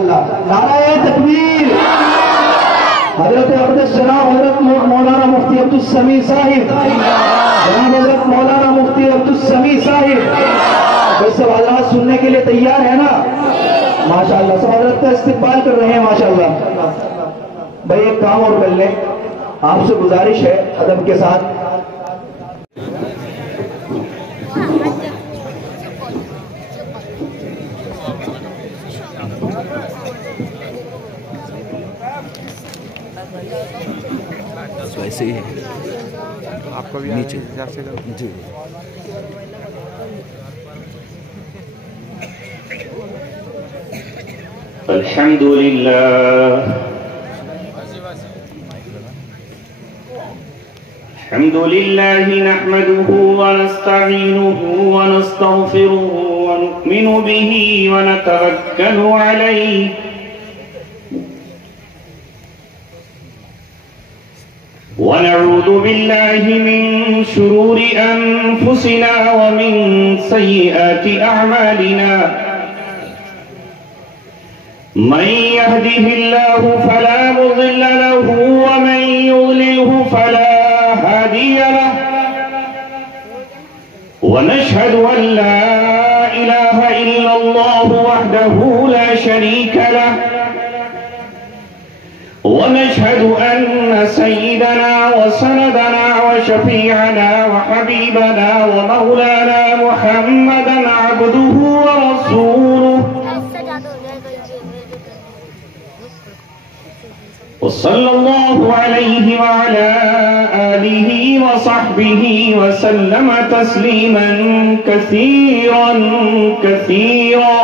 نعرہ تکبیر۔ حضرت اقدس جناب حضرت مولانا مفتی عبدالسمیع صاحب، جناب حضرت مولانا مفتی عبدالسمیع صاحب، وہ سب حضرات سننے کے لیے تیار ہے نا؟ ماشاءاللہ سب حضرت کا استقبال کر رہے ہیں ماشاءاللہ۔ بھائی ایک کام اور کر لیں، آپ سے گزارش ہے ادب کے ساتھ، ویسے ہی آپ کو بھی نیچے جی الحمد لله الحمد لله نحمده ونستعينه ونستغفره ونؤمن به ونتوكل عليه ونعوذ بالله من شرور أنفسنا ومن سيئات أعمالنا من يهده الله فلا مضل له ومن يضلله فلا هادي له ونشهد أن لا إله إلا الله وحده لا شريك له ونشهد أن سيدنا وسندنا وشفيعنا وحبيبنا ومولانا محمدا عبده ورسوله وصلى الله عليه وعلى آله وصحبه وسلم تسليما كثيرا كثيرا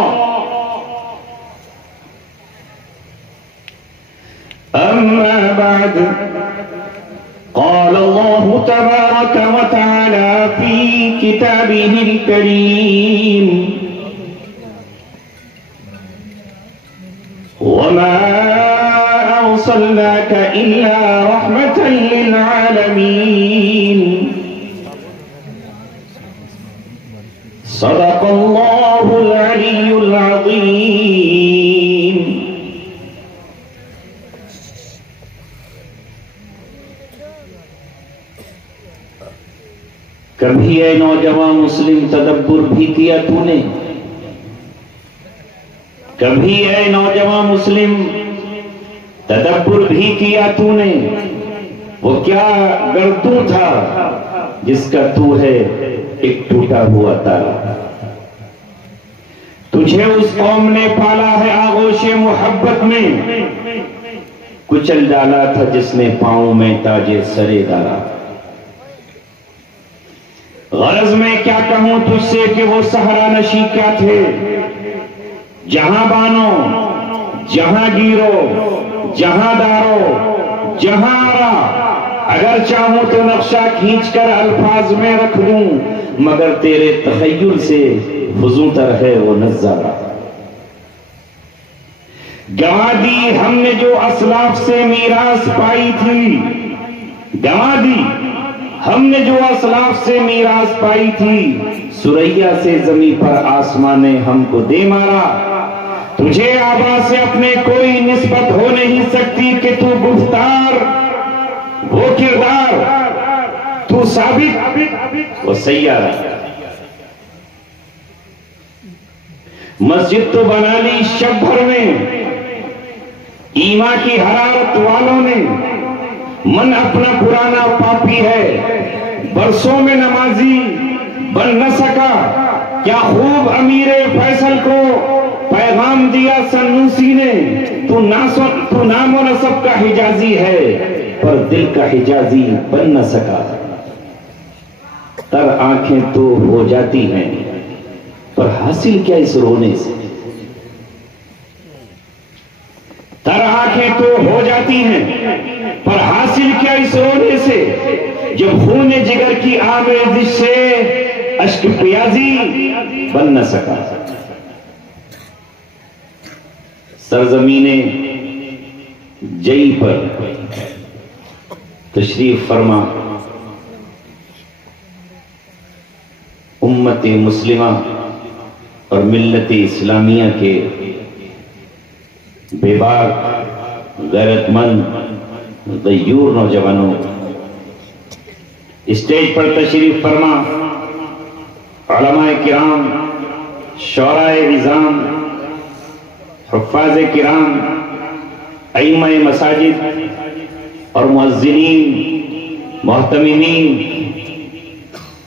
أما بعد قال الله تبارك وتعالى في كتابه الكريم وما أرسلناك إلا رحمة للعالمين صدق الله العلي العظيم کبھی اے نوجوان مسلم تدبر بھی کیا تو نے؟ کبھی اے نوجوان مسلم تدبر بھی کیا تو نے؟ وہ کیا گردوں تھا جس کا تو ہے ایک ٹوٹا ہوا تارا؟ تجھے اس قوم نے پالا ہے آغوش محبت میں، کچل ڈالا تھا جس نے پاؤں میں تاج سرے ڈالا۔ غرض میں کیا کہوں تجھ سے کہ وہ صحرا نشی کیا تھے، جہاں بانو جہاں گیرو جہاں دارو جہاں آرا، اگر چاہوں تو نقشہ کھینچ کر الفاظ میں رکھ دوں، مگر تیرے تخیل سے فزوں تر ہے وہ نظارہ۔ گنوا دی ہم نے جو اسلاف سے میراث پائی تھی، گنوا دی ہم نے جو اسلاف سے میراث پائی تھی، سریا سے زمین پر آسمان نے ہم کو دے مارا۔ تجھے آبا سے اپنے کوئی نسبت ہو نہیں سکتی کہ تو گفتار وہ کردار، تو ثابت وہ سیارہ۔ مسجد تو بنا لی شب بھر میں ایمان کی حرارت والوں نے، من اپنا پرانا پاپی ہے برسوں میں نمازی بن نہ سکا، کیا خوب امیر فیصل کو پیغام دیا سنوسی نے، تو نام و نسب کا حجازی ہے پر دل کا حجازی بن نہ سکا۔ تر آنکھیں تو ہو جاتی ہیں پر حاصل کیا اس رونے سے، تر آنکھیں تو ہو جاتی ہیں پر حاصل کیا اس رونے سے، جب خون جگر کی آمیزش سے اشک پیازی بن نہ سکا۔ سرزمین جئی پر تشریف فرما امت مسلمہ اور ملت اسلامیہ کے بے باک غیرت مند غیور نوجوانوں، اسٹیج پر تشریف فرما علماء کرام، شعراء نظام، حفاظ کرام، ائمہ مساجد اور مؤذنین، محتممین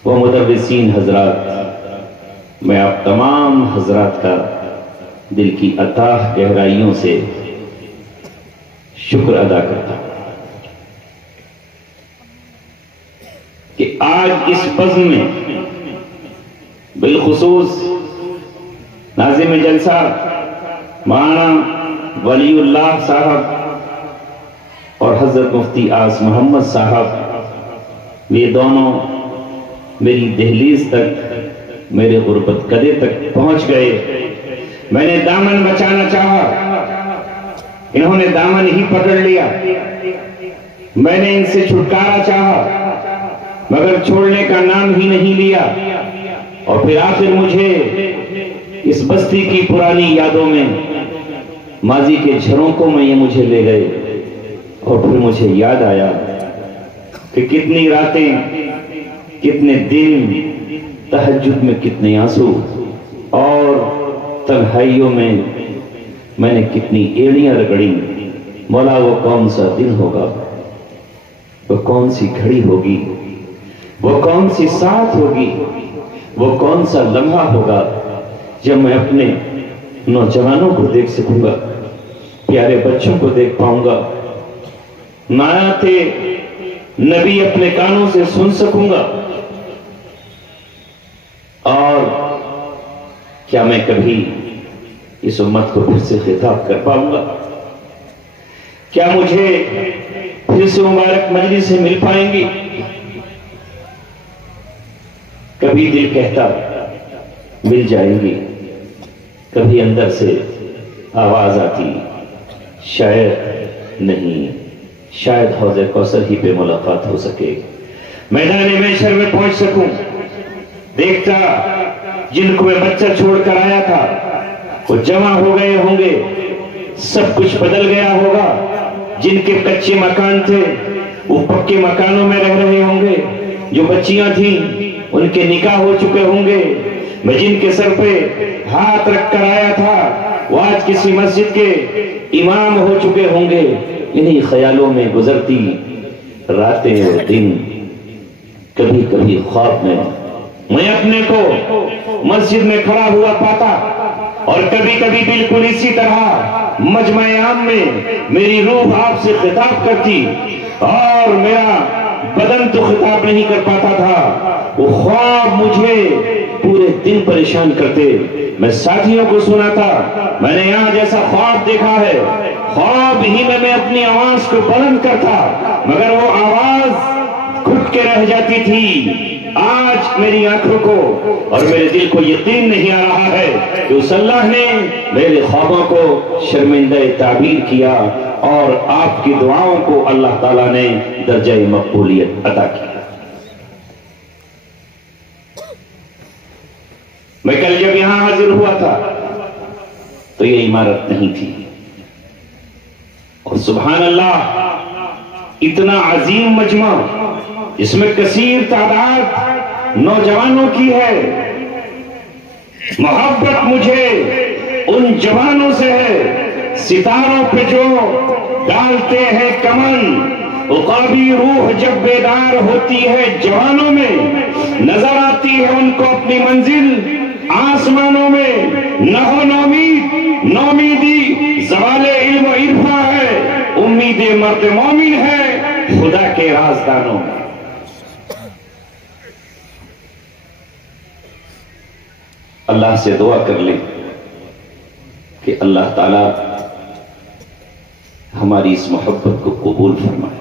و مدرسین حضرات، میں آپ تمام حضرات کا دل کی اتاہ گہرائیوں سے شکر ادا کرتا ہوں کہ آج اس بزم میں بالخصوص ناظم جلسہ مولانا ولی اللہ صاحب اور حضرت مفتی آس محمد صاحب، یہ دونوں میری دہلیز تک، میرے غربت کدے تک پہنچ گئے۔ میں نے دامن بچانا چاہا، انہوں نے دامن ہی پکڑ لیا۔ میں نے ان سے چھٹکارا چاہا مگر چھوڑنے کا نام ہی نہیں لیا، اور پھر آخر مجھے اس بستی کی پرانی یادوں میں، ماضی کے جھرونکوں میں یہ مجھے لے گئے، اور پھر مجھے یاد آیا کہ کتنی راتیں، کتنے دن، تہجد میں کتنے آنسو، اور تنہائیوں میں میں نے کتنی ایڑیاں رگڑی۔ مولا وہ کون سا دن ہوگا، وہ کون سی گھڑی ہوگی، وہ کون سی ساتھ ہوگی، وہ کون سا لمحہ ہوگا جب میں اپنے نوجوانوں کو دیکھ سکوں گا، پیارے بچوں کو دیکھ پاؤں گا، نعت نبی اپنے کانوں سے سن سکوں گا، اور کیا میں کبھی اس امت کو پھر سے خطاب کر پاؤں گا؟ کیا مجھے پھر سے مبارک مجلس سے مل پائیں گی؟ کبھی دل کہتا مل جائیں گی، کبھی اندر سے آواز آتی شاید نہیں، شاید حوض کوثر ہی پہ ملاقات ہو سکے، میدان محشر میں پہنچ سکوں۔ دیکھتا جن کو میں بچہ چھوڑ کر آیا تھا وہ جمع ہو گئے ہوں گے، سب کچھ بدل گیا ہوگا، جن کے کچے مکان تھے وہ پکے مکانوں میں رہ رہے ہوں گے، جو بچیاں تھیں ان کے نکاح ہو چکے ہوں گے، میں جن کے سر پہ ہاتھ رکھ کر آیا تھا وہ آج کسی مسجد کے امام ہو چکے ہوں گے۔ انہی خیالوں میں گزرتی راتیں اور دن، کبھی کبھی خواب میں اپنے کو مسجد میں کھڑا ہوا پاتا، اور کبھی کبھی بالکل اسی طرح مجمع عام میں میری روح آپ سے خطاب کرتی، اور میرا بدن تو خطاب نہیں کر پاتا تھا، وہ خواب مجھے پورے دن پریشان کرتے۔ میں ساتھیوں کو سناتا میں نے یہاں جیسا خواب دیکھا ہے، خواب ہی میں اپنی آواز کو بلند کرتا مگر وہ آواز گھٹ کے رہ جاتی تھی۔ آج میری آنکھوں کو اور میرے دل کو یقین نہیں آ رہا ہے کہ اس اللہ نے میرے خوابوں کو شرمندہ تعبیر کیا، اور آپ کی دعاؤں کو اللہ تعالیٰ نے درجہ مقبولیت عطا کیا۔ میں کل جب یہاں حاضر ہوا تھا تو یہ عمارت نہیں تھی، اور سبحان اللہ اتنا عظیم مجمع اس میں کثیر تعداد نوجوانوں کی ہے۔ محبت مجھے ان جوانوں سے ہے ستاروں پہ جو ڈالتے ہیں کمن، عقابی روح جب بیدار ہوتی ہے جوانوں میں، نظر آتی ہے ان کو اپنی منزل آسمانوں میں۔ نہو نومیدی زوال علم و عرفاں ہے، امید مرد مومن ہے خدا کے رازدانوں میں۔ اللہ سے دعا کر لیں کہ اللہ تعالیٰ ہماری اس محبت کو قبول فرمائے،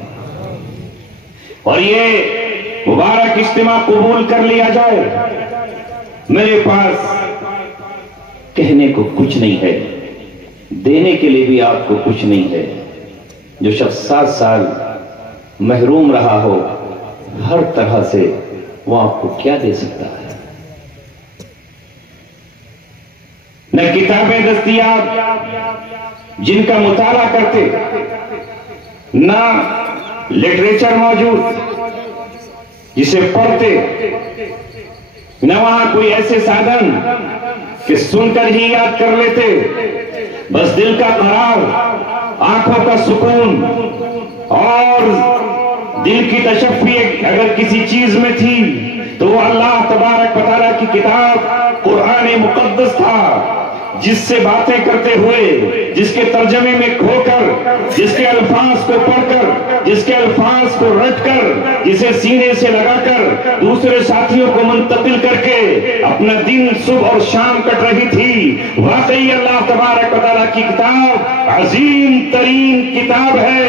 اور یہ مبارک اجتماع قبول کر لیا جائے۔ میرے پاس کہنے کو کچھ نہیں ہے، دینے کے لیے بھی آپ کو کچھ نہیں ہے۔ جو شخص 7 سال محروم رہا ہو ہر طرح سے، وہ آپ کو کیا دے سکتا ہے؟ نہ کتابیں دستیاب جن کا مطالعہ کرتے، نہ لٹریچر موجود جسے پڑھتے، نہ وہاں کوئی ایسے سادھن کہ سن کر ہی یاد کر لیتے، بس دل کا قرار، آنکھوں کا سکون اور دل کی تشفی اگر کسی چیز میں تھی تو وہ اللہ تبارک و تعالیٰ کی کتاب قرآن مقدس تھا، جس سے باتیں کرتے ہوئے، جس کے ترجمے میں کھو کر، جس کے الفاظ کو پڑھ کر، جس کے الفاظ کو رٹ کر، جسے سینے سے لگا کر دوسرے ساتھیوں کو منتقل کر کے اپنا دن صبح اور شام کٹ رہی تھی۔ واقعی اللہ تبارک و تعالیٰ کی کتاب عظیم ترین کتاب ہے۔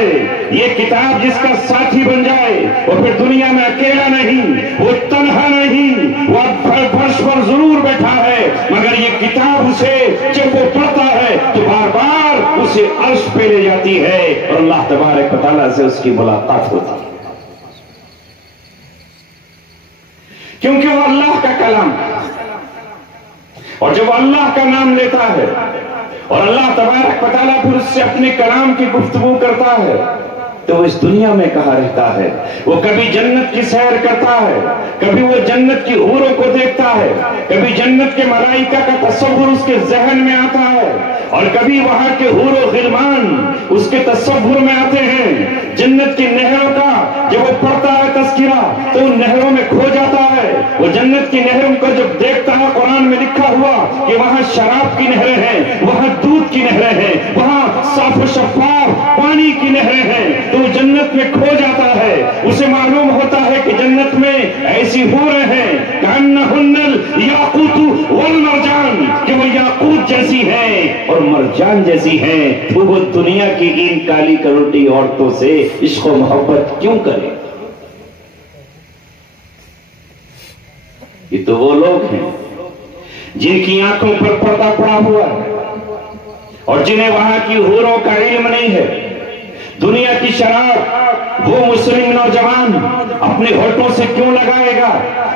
یہ کتاب جس کا ساتھی بن جائے وہ پھر دنیا میں اکیلا نہیں، وہ تنہا نہیں، وہ فرش پر ضرور بیٹھا ہے، مگر یہ کتاب اسے جب وہ پڑھتا ہے تو بار بار اسے عرش پہ لے جاتی ہے اور اللہ تبارک و تعالیٰ سے اس کی ملاقات ہوتی ہے، کیونکہ وہ اللہ کا کلام ہے۔ اور جب وہ اللہ کا نام لیتا ہے اور اللہ تبارک و تعالیٰ پھر اس سے اپنے کلام کی گفتگو کرتا ہے تو وہ اس دنیا میں کہاں رہتا ہے؟ وہ کبھی جنت کی سیر کرتا ہے، کبھی وہ جنت کی حوروں کو دیکھتا ہے، کبھی جنت کے ملائکہ کا تصور اس کے ذہن میں آتا ہے، اور کبھی وہاں کے حور و غلمان اس کے تصور میں آتے ہیں۔ جنت کی نہروں کا جب وہ پڑھتا ہے تذکرہ تو ان نہروں میں کھو جاتا ہے۔ وہ جنت کی نہروں کو جب دیکھتا ہے، قرآن میں لکھا ہوا کہ وہاں شراب کی نہریں ہیں، وہاں دودھ کی نہریں ہیں، وہاں صاف و شفاف پانی کی نہریں ہیں، تو وہ جنت میں کھو جاتا ہے۔ اسے معلوم ہوتا ہے کہ جنت میں ایسی حوریں ہیں کأنہن الیاقوت والمرجان، کہ وہ یاقوت جیسی ہیں اور مرجان جیسی ہیں، تو وہ دنیا کی ان کالی کروٹی عورتوں سے عشق و محبت کیوں کرے؟ یہ تو وہ لوگ ہیں جن کی آنکھوں پر پردہ پڑا ہوا ہے اور جنہیں وہاں کی حوروں کا علم نہیں ہے۔ دنیا کی شراب وہ مسلم نوجوان اپنے ہونٹوں سے کیوں لگائے گا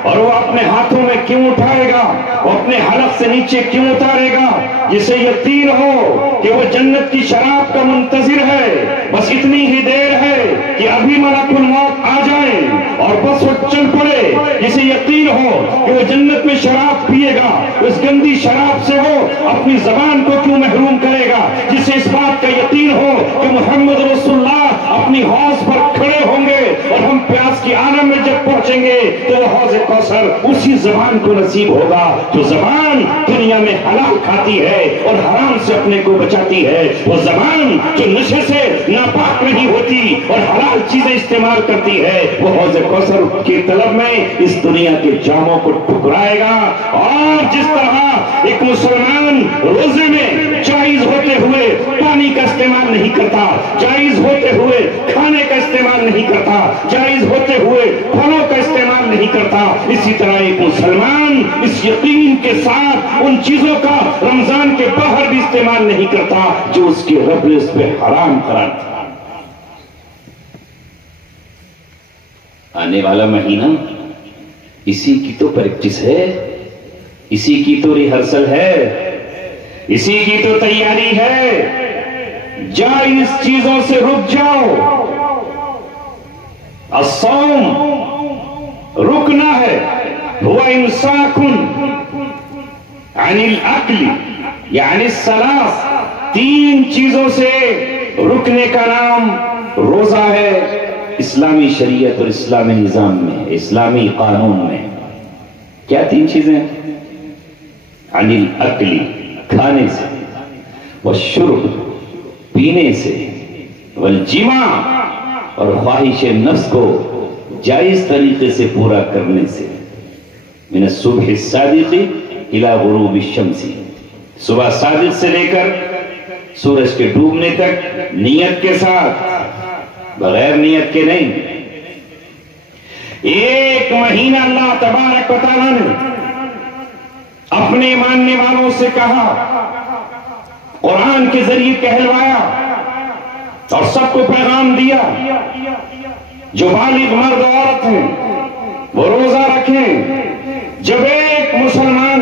اور وہ اپنے ہاتھوں میں کیوں اٹھائے گا، وہ اپنے حلق سے نیچے کیوں اتارے گا؟ جسے یقین ہو کہ وہ جنت کی شراب کا منتظر ہے، بس اتنی ہی دیر ہے کہ ابھی ملک الموت آ جائے اور بس وہ چل پڑے۔ جسے یقین ہو کہ وہ جنت میں شراب پیے گا، اس گندی شراب سے وہ اپنی زبان کو کیوں محروم کرے گا؟ جسے اس بات کا یقین ہو کہ محمد رسول اللہ اپنی حوض پر کھڑے ہوں گے اور ہم پیاس کی عالم میں جب پہنچیں گے تو وہ حوض کوثر اسی زبان کو نصیب ہوگا جو زبان دنیا میں حلال کھاتی ہے اور حرام سے اپنے کو بچاتی ہے، وہ زبان جو نشے سے ناپاک نہیں ہوتی اور حلال چیزیں استعمال کرتی ہے، وہ حوض کوثر کی طلب میں اس دنیا کے جاموں کو ٹھکرائے گا۔ اور جس طرح ایک مسلمان روزے میں جائز ہوتے ہوئے پانی کا استعمال نہیں کرتا، جائز ہوتے ہوئے کھانے کا استعمال نہیں کرتا، جائز ہوتے ہوئے پھلوں کا استعمال نہیں کرتا، اسی طرح ایک مسلمان اس یقین کے ساتھ ان چیزوں کا رمضان کے باہر بھی استعمال نہیں کرتا جو اس کے رب نے اس پہ حرام قرار دیا۔ آنے والا مہینہ اسی کی تو پریکٹس ہے، اسی کی تو ریہرسل ہے، اسی کی تو تیاری ہے۔ جائز چیزوں سے رک جاؤ۔ الصوم رکنا ہے، ہوا امساک عن الاکل یعنی الثلاث، 3 چیزوں سے رکنے کا نام روزہ ہے اسلامی شریعت اور اسلامی نظام میں، اسلامی قانون میں۔ کیا 3 چیزیں؟ عن الاکل کھانے سے، والشرب پینے سے، والجماع اور خواہش نفس کو جائز طریقے سے پورا کرنے سے، من الصبح الصادق الى غروب الشمس، صبح صادق سے لے کر سورج کے ڈوبنے تک، نیت کے ساتھ، بغیر نیت کے نہیں۔ ایک مہینہ اللہ تبارک و تعالیٰ نے اپنے ماننے والوں سے کہا، قرآن کے ذریعے کہلوایا اور سب کو پیغام دیا، جو بالغ مرد عورت ہیں وہ روزہ رکھیں۔ جب ایک مسلمان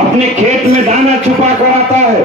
اپنے کھیت میں دانا چھپا کر آتا ہے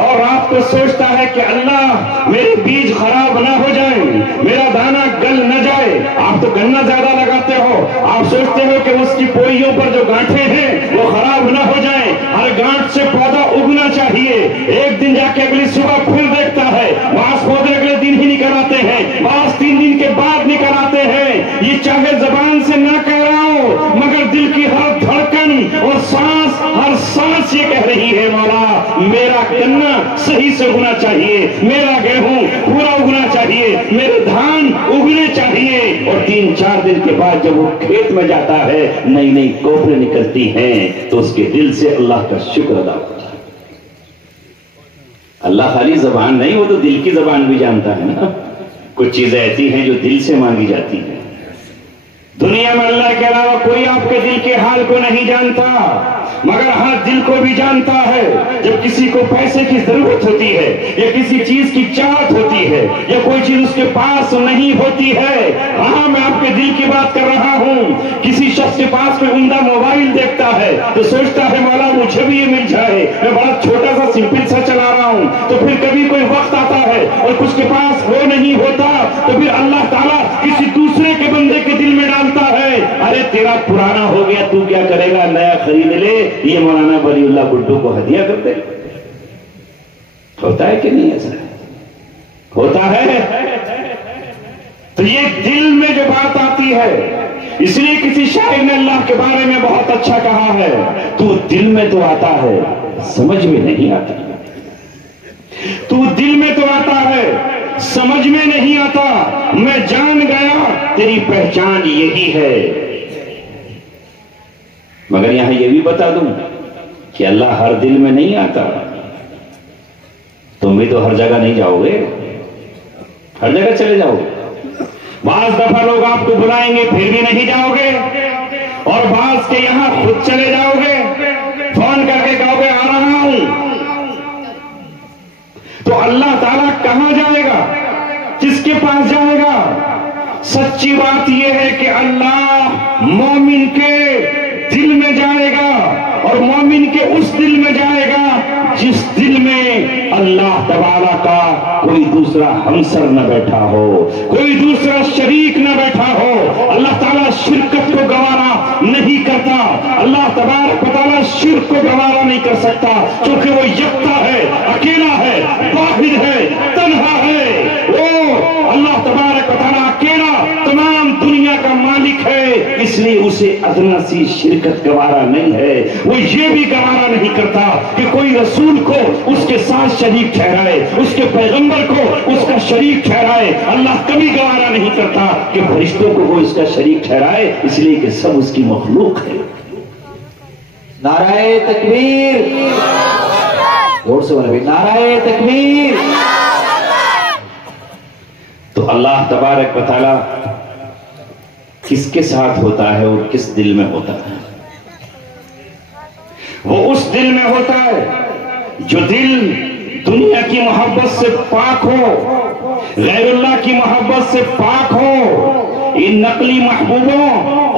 اور رات کو سوچتا ہے کہ اللہ میرے بیج خراب نہ ہو جائیں، میرا دانا گل نہ جائے۔ آپ تو گنا زیادہ لگاتے ہو، آپ سوچتے ہو کہ اس کی پوئیوں پر جو گانٹھیں ہیں وہ خراب نہ ہو جائیں، ہر گانٹ سے پودا اگنا چاہیے۔ ایک دن جا کے اگلی صبح پھر دیکھتا ہے، بعض پودے اگلے دن ہی نکل آتے ہیں، بعض 3 دن کے بعد نکل آتے ہیں۔ یہ چاہے زبان سے نہ کہہ رہا ہو، مگر دل کی ہر دھڑکن اور سانس، ہر سانس یہ کہہ رہی ہے مولا میرا گنا صحیح سے اگنا چاہیے، میرا گیہوں پورا اگنا چاہیے، میرے دھان اگنے چاہیے۔ اور 3-4 دن کے بعد جب وہ کھیت میں جاتا ہے، نئی نئی کوپریں نکلتی ہیں تو اس کے دل سے اللہ کا شکر ادا ہوتا ہے۔ اللہ خالی زبان نہیں، وہ تو دل کی زبان بھی جانتا ہے نا۔ کچھ چیزیں ایسی ہیں جو دل سے مانگی جاتی ہیں۔ دنیا میں اللہ کے علاوہ کوئی آپ کے دل کے حال کو نہیں جانتا، مگر ہاں دل کو بھی جانتا ہے۔ جب کسی کو پیسے کی ضرورت ہوتی ہے یا کسی چیز کی چاہت ہوتی ہے یا کوئی چیز اس کے پاس نہیں ہوتی ہے، ہاں میں آپ کے دل کی بات کر رہا ہوں۔ کسی شخص کے پاس کوئی عمدہ موبائل دیکھتا ہے تو سوچتا ہے مولا مجھے بھی یہ مل جائے، میں بڑا چھوٹا سا سمپل سا چلا رہا ہوں۔ تو پھر کبھی کوئی وقت آتا ہے اور کچھ کے پاس وہ نہیں ہوتا تو پھر اللہ تعالیٰ کسی دوسرے کے بندے کے دل میں ڈالتا ہے، ارے تیرا پرانا ہو گیا تو کیا کرے گا، نیا خرید لے، یہ مولانا ولی اللہ بڈو کو ہدیہ کر دے۔ ہوتا ہے کہ نہیں؟ ایسا ہوتا ہے؟ تو یہ دل میں جو بات آتی ہے، اس لیے کسی شاعر نے اللہ کے بارے میں بہت اچھا کہا ہے، تو دل میں تو آتا ہے سمجھ میں نہیں آتا، تو دل میں تو آتا ہے سمجھ میں نہیں آتا، میں جان گیا تیری پہچان یہی ہے۔ مگر یہاں یہ بھی بتا دوں کہ اللہ ہر دل میں نہیں آتا۔ تم بھی تو ہر جگہ نہیں جاؤ گے، ہر جگہ چلے جاؤ گے۔ بعض دفعہ لوگ آپ کو بلائیں گے پھر بھی نہیں جاؤ گے، اور بعض کے یہاں خود چلے جاؤ گے، فون کر کے کہو گے آ رہا ہوں۔ تو اللہ تعالیٰ کہاں جائے گا؟ کس کے پاس جائے گا؟ سچی بات یہ ہے کہ اللہ مومن کے دل میں جائے گا، اور مومن کے اس دل میں جائے گا جس دل میں اللہ تبارک کا کوئی دوسرا ہمسر نہ بیٹھا ہو، کوئی دوسرا شریک نہ بیٹھا ہو۔ اللہ تعالیٰ شرکت کو گوارا نہیں کرتا، اللہ تبارک و تعالیٰ شرک کو گوارا نہیں کر سکتا، کیونکہ وہ یکتا ہے، اکیلا ہے، واحد ہے، تنہا ہے۔ وہ اللہ تبارک و تعالیٰ اکیلا تمام دنیا کا مالک ہے، اس لیے اسے ادنا سی شرکت گوارا نہیں ہے۔ وہ یہ بھی گوارا نہیں کرتا کہ کوئی رسول کو اس کے ساتھ شریک ٹھہرائے، اس کے پیغمبر کو اس کا شریک ٹھہرائے۔ اللہ کبھی گوارا نہیں کرتا کہ فرشتوں کو وہ اس کا شریک ٹھہرائے، اس لیے کہ سب اس کی مخلوق ہے۔ نعرہ تکبیر، زور سے بولے نعرہ تکبیر۔ تو اللہ تبارک و تعالیٰ کس کے ساتھ ہوتا ہے اور کس دل میں ہوتا ہے؟ وہ اس دل میں ہوتا ہے جو دل دنیا کی محبت سے پاک ہو، غیر اللہ کی محبت سے پاک ہو، ان نقلی محبوبوں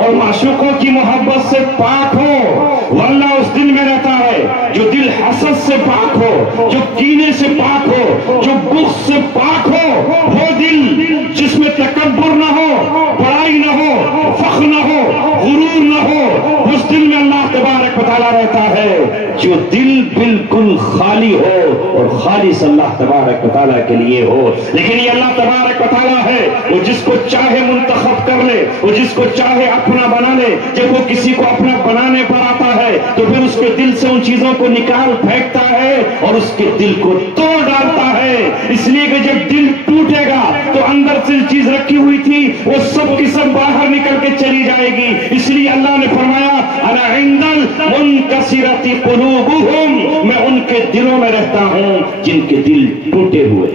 اور معشوقوں کی محبت سے پاک ہو۔ واللہ اس دل میں رہتا ہے جو دل حسد سے پاک ہو، جو کینے سے پاک ہو، جو بغض سے پاک ہو۔ وہ دل جس میں تکبر نہ ہو، بڑائی نہ ہو، فخر نہ ہو، غرور نہ ہو، اس دل میں اللہ تبارک و تعالیٰ رہتا ہے۔ جو دل بالکل خالی ہو اور خالص اللہ تبارک و تعالیٰ کے لیے ہو۔ لیکن یہ اللہ تبارک و تعالیٰ ہے، وہ جس کو چاہے منتخب کر لے، وہ جس کو چاہے اپنا بنا لے۔ جب وہ کسی کو اپنا بنانے پر آتا ہے تو پھر اس کے دل سے ان چیزوں کو نکال پھینکتا ہے اور اس کے دل کو توڑ ڈالتا ہے۔ اس لیے کہ جب دل ٹوٹے گا تو اندر سے چیز رکھی ہوئی تھی وہ سب کی سب باہر نکل کے چلی جائے گی۔ اس لیے اللہ نے فرمایا انا عند المنکسرۃ قلوبہم، میں ان کے دلوں میں رہتا ہوں جن کے دل ٹوٹے ہوئے۔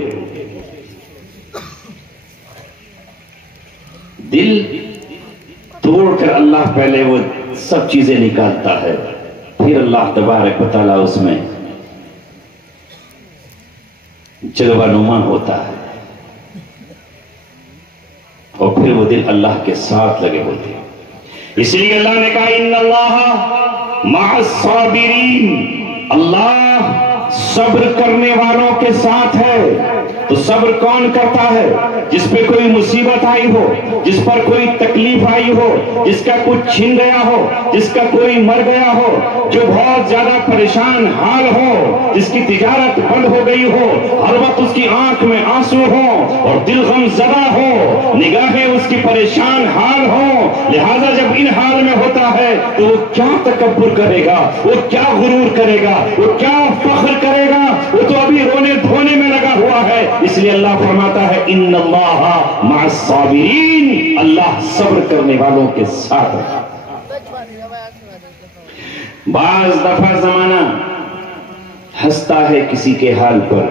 دل توڑ کر اللہ پہلے وہ سب چیزیں نکالتا ہے، پھر اللہ تبارک و تعالیٰ اس میں جلوہ نما ہوتا ہے، اور پھر وہ دل اللہ کے ساتھ لگے ہوتے ہیں۔ اس لیے اللہ نے کہا ان اللہ مع الصابرین، اللہ صبر کرنے والوں کے ساتھ ہے۔ تو صبر کون کرتا ہے؟ جس پہ کوئی مصیبت آئی ہو، جس پر کوئی تکلیف آئی ہو، جس کا کچھ چھن گیا ہو، جس کا کوئی مر گیا ہو، جو بہت زیادہ پریشان حال ہو، جس کی تجارت بند ہو گئی ہو، ہر وقت اس کی آنکھ میں آنسو ہوں اور دل غم زدہ ہو، نگاہیں اس کی پریشان حال ہوں، لہذا جب ان حال میں ہوتا ہے تو وہ کیا تکبر کرے گا، وہ کیا غرور کرے گا، وہ کیا فخر کرے گا، وہ تو ابھی رونے دھونے میں لگا ہوا ہے۔ اس لیے اللہ فرماتا ہے ان اللہ مع الصابرین، اللہ صبر کرنے والوں کے ساتھ ہے۔ بعض دفعہ زمانہ ہنستا ہے کسی کے حال پر،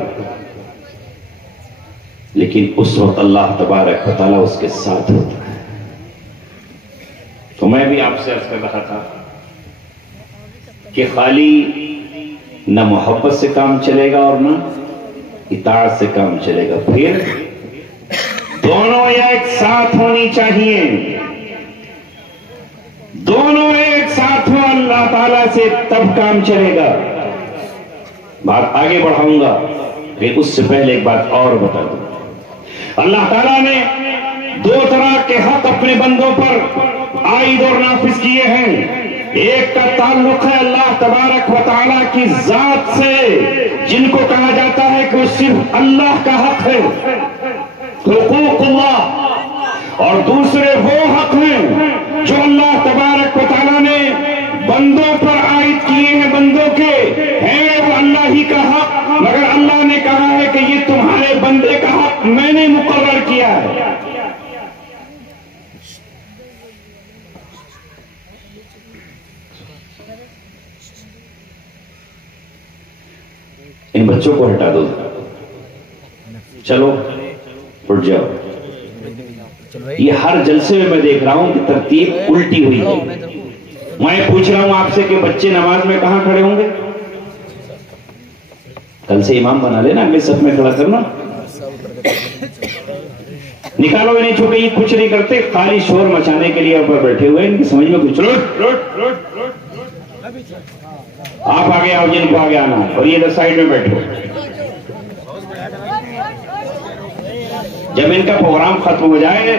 لیکن اس وقت اللہ تبارک و تعالیٰ اس کے ساتھ ہوتا ہے۔ تو میں بھی آپ سے عرض کر رہا تھا کہ خالی نہ محبت سے کام چلے گا اور نہ اطاعت سے کام چلے گا، پھر دونوں ایک ساتھ ہونی چاہیے، دونوں ایک ساتھ ہو اللہ تعالیٰ سے، تب کام چلے گا۔ بات آگے بڑھاؤں گا، لیکن اس سے پہلے ایک بات اور بتا دوں۔ اللہ تعالیٰ نے دو طرح کے حق اپنے بندوں پر عائد اور نافذ کیے ہیں۔ ایک کا تعلق ہے اللہ تبارک و تعالیٰ کی ذات سے، جن کو کہا جاتا ہے کہ وہ صرف اللہ کا حق ہے، حقوق اللہ، اور دوسرے وہ حق ہیں جو اللہ تبارک و تعالیٰ نے بندوں پر عائد کیے ہیں، بندوں کے ہیں وہ اللہ ہی کا حق، مگر اللہ نے کہا ہے کہ یہ تمہارے بندے کا حق میں نے مقرر کیا ہے۔ ان بچوں کو ہٹا دو، چلو اٹھ جاؤ۔ یہ ہر جلسے میں دیکھ رہا ہوں کہ ترتیب الٹی ہوئی ہے۔ میں پوچھ رہا ہوں آپ سے کہ بچے نماز میں کہاں کھڑے ہوں گے؟ کل سے امام بنا لینا، اگلے صف میں کھڑا کرنا۔ نکالو انہیں، چونکہ یہ کچھ نہیں کرتے، خالی شور مچانے کے لیے اوپر بیٹھے ہوئے، ان کی سمجھ میں کچھ آپ آگے آؤ جن کو آگے آنا ہے، اور یہ ادھر سائڈ میں بیٹھو۔ جب ان کا پروگرام ختم ہو جائے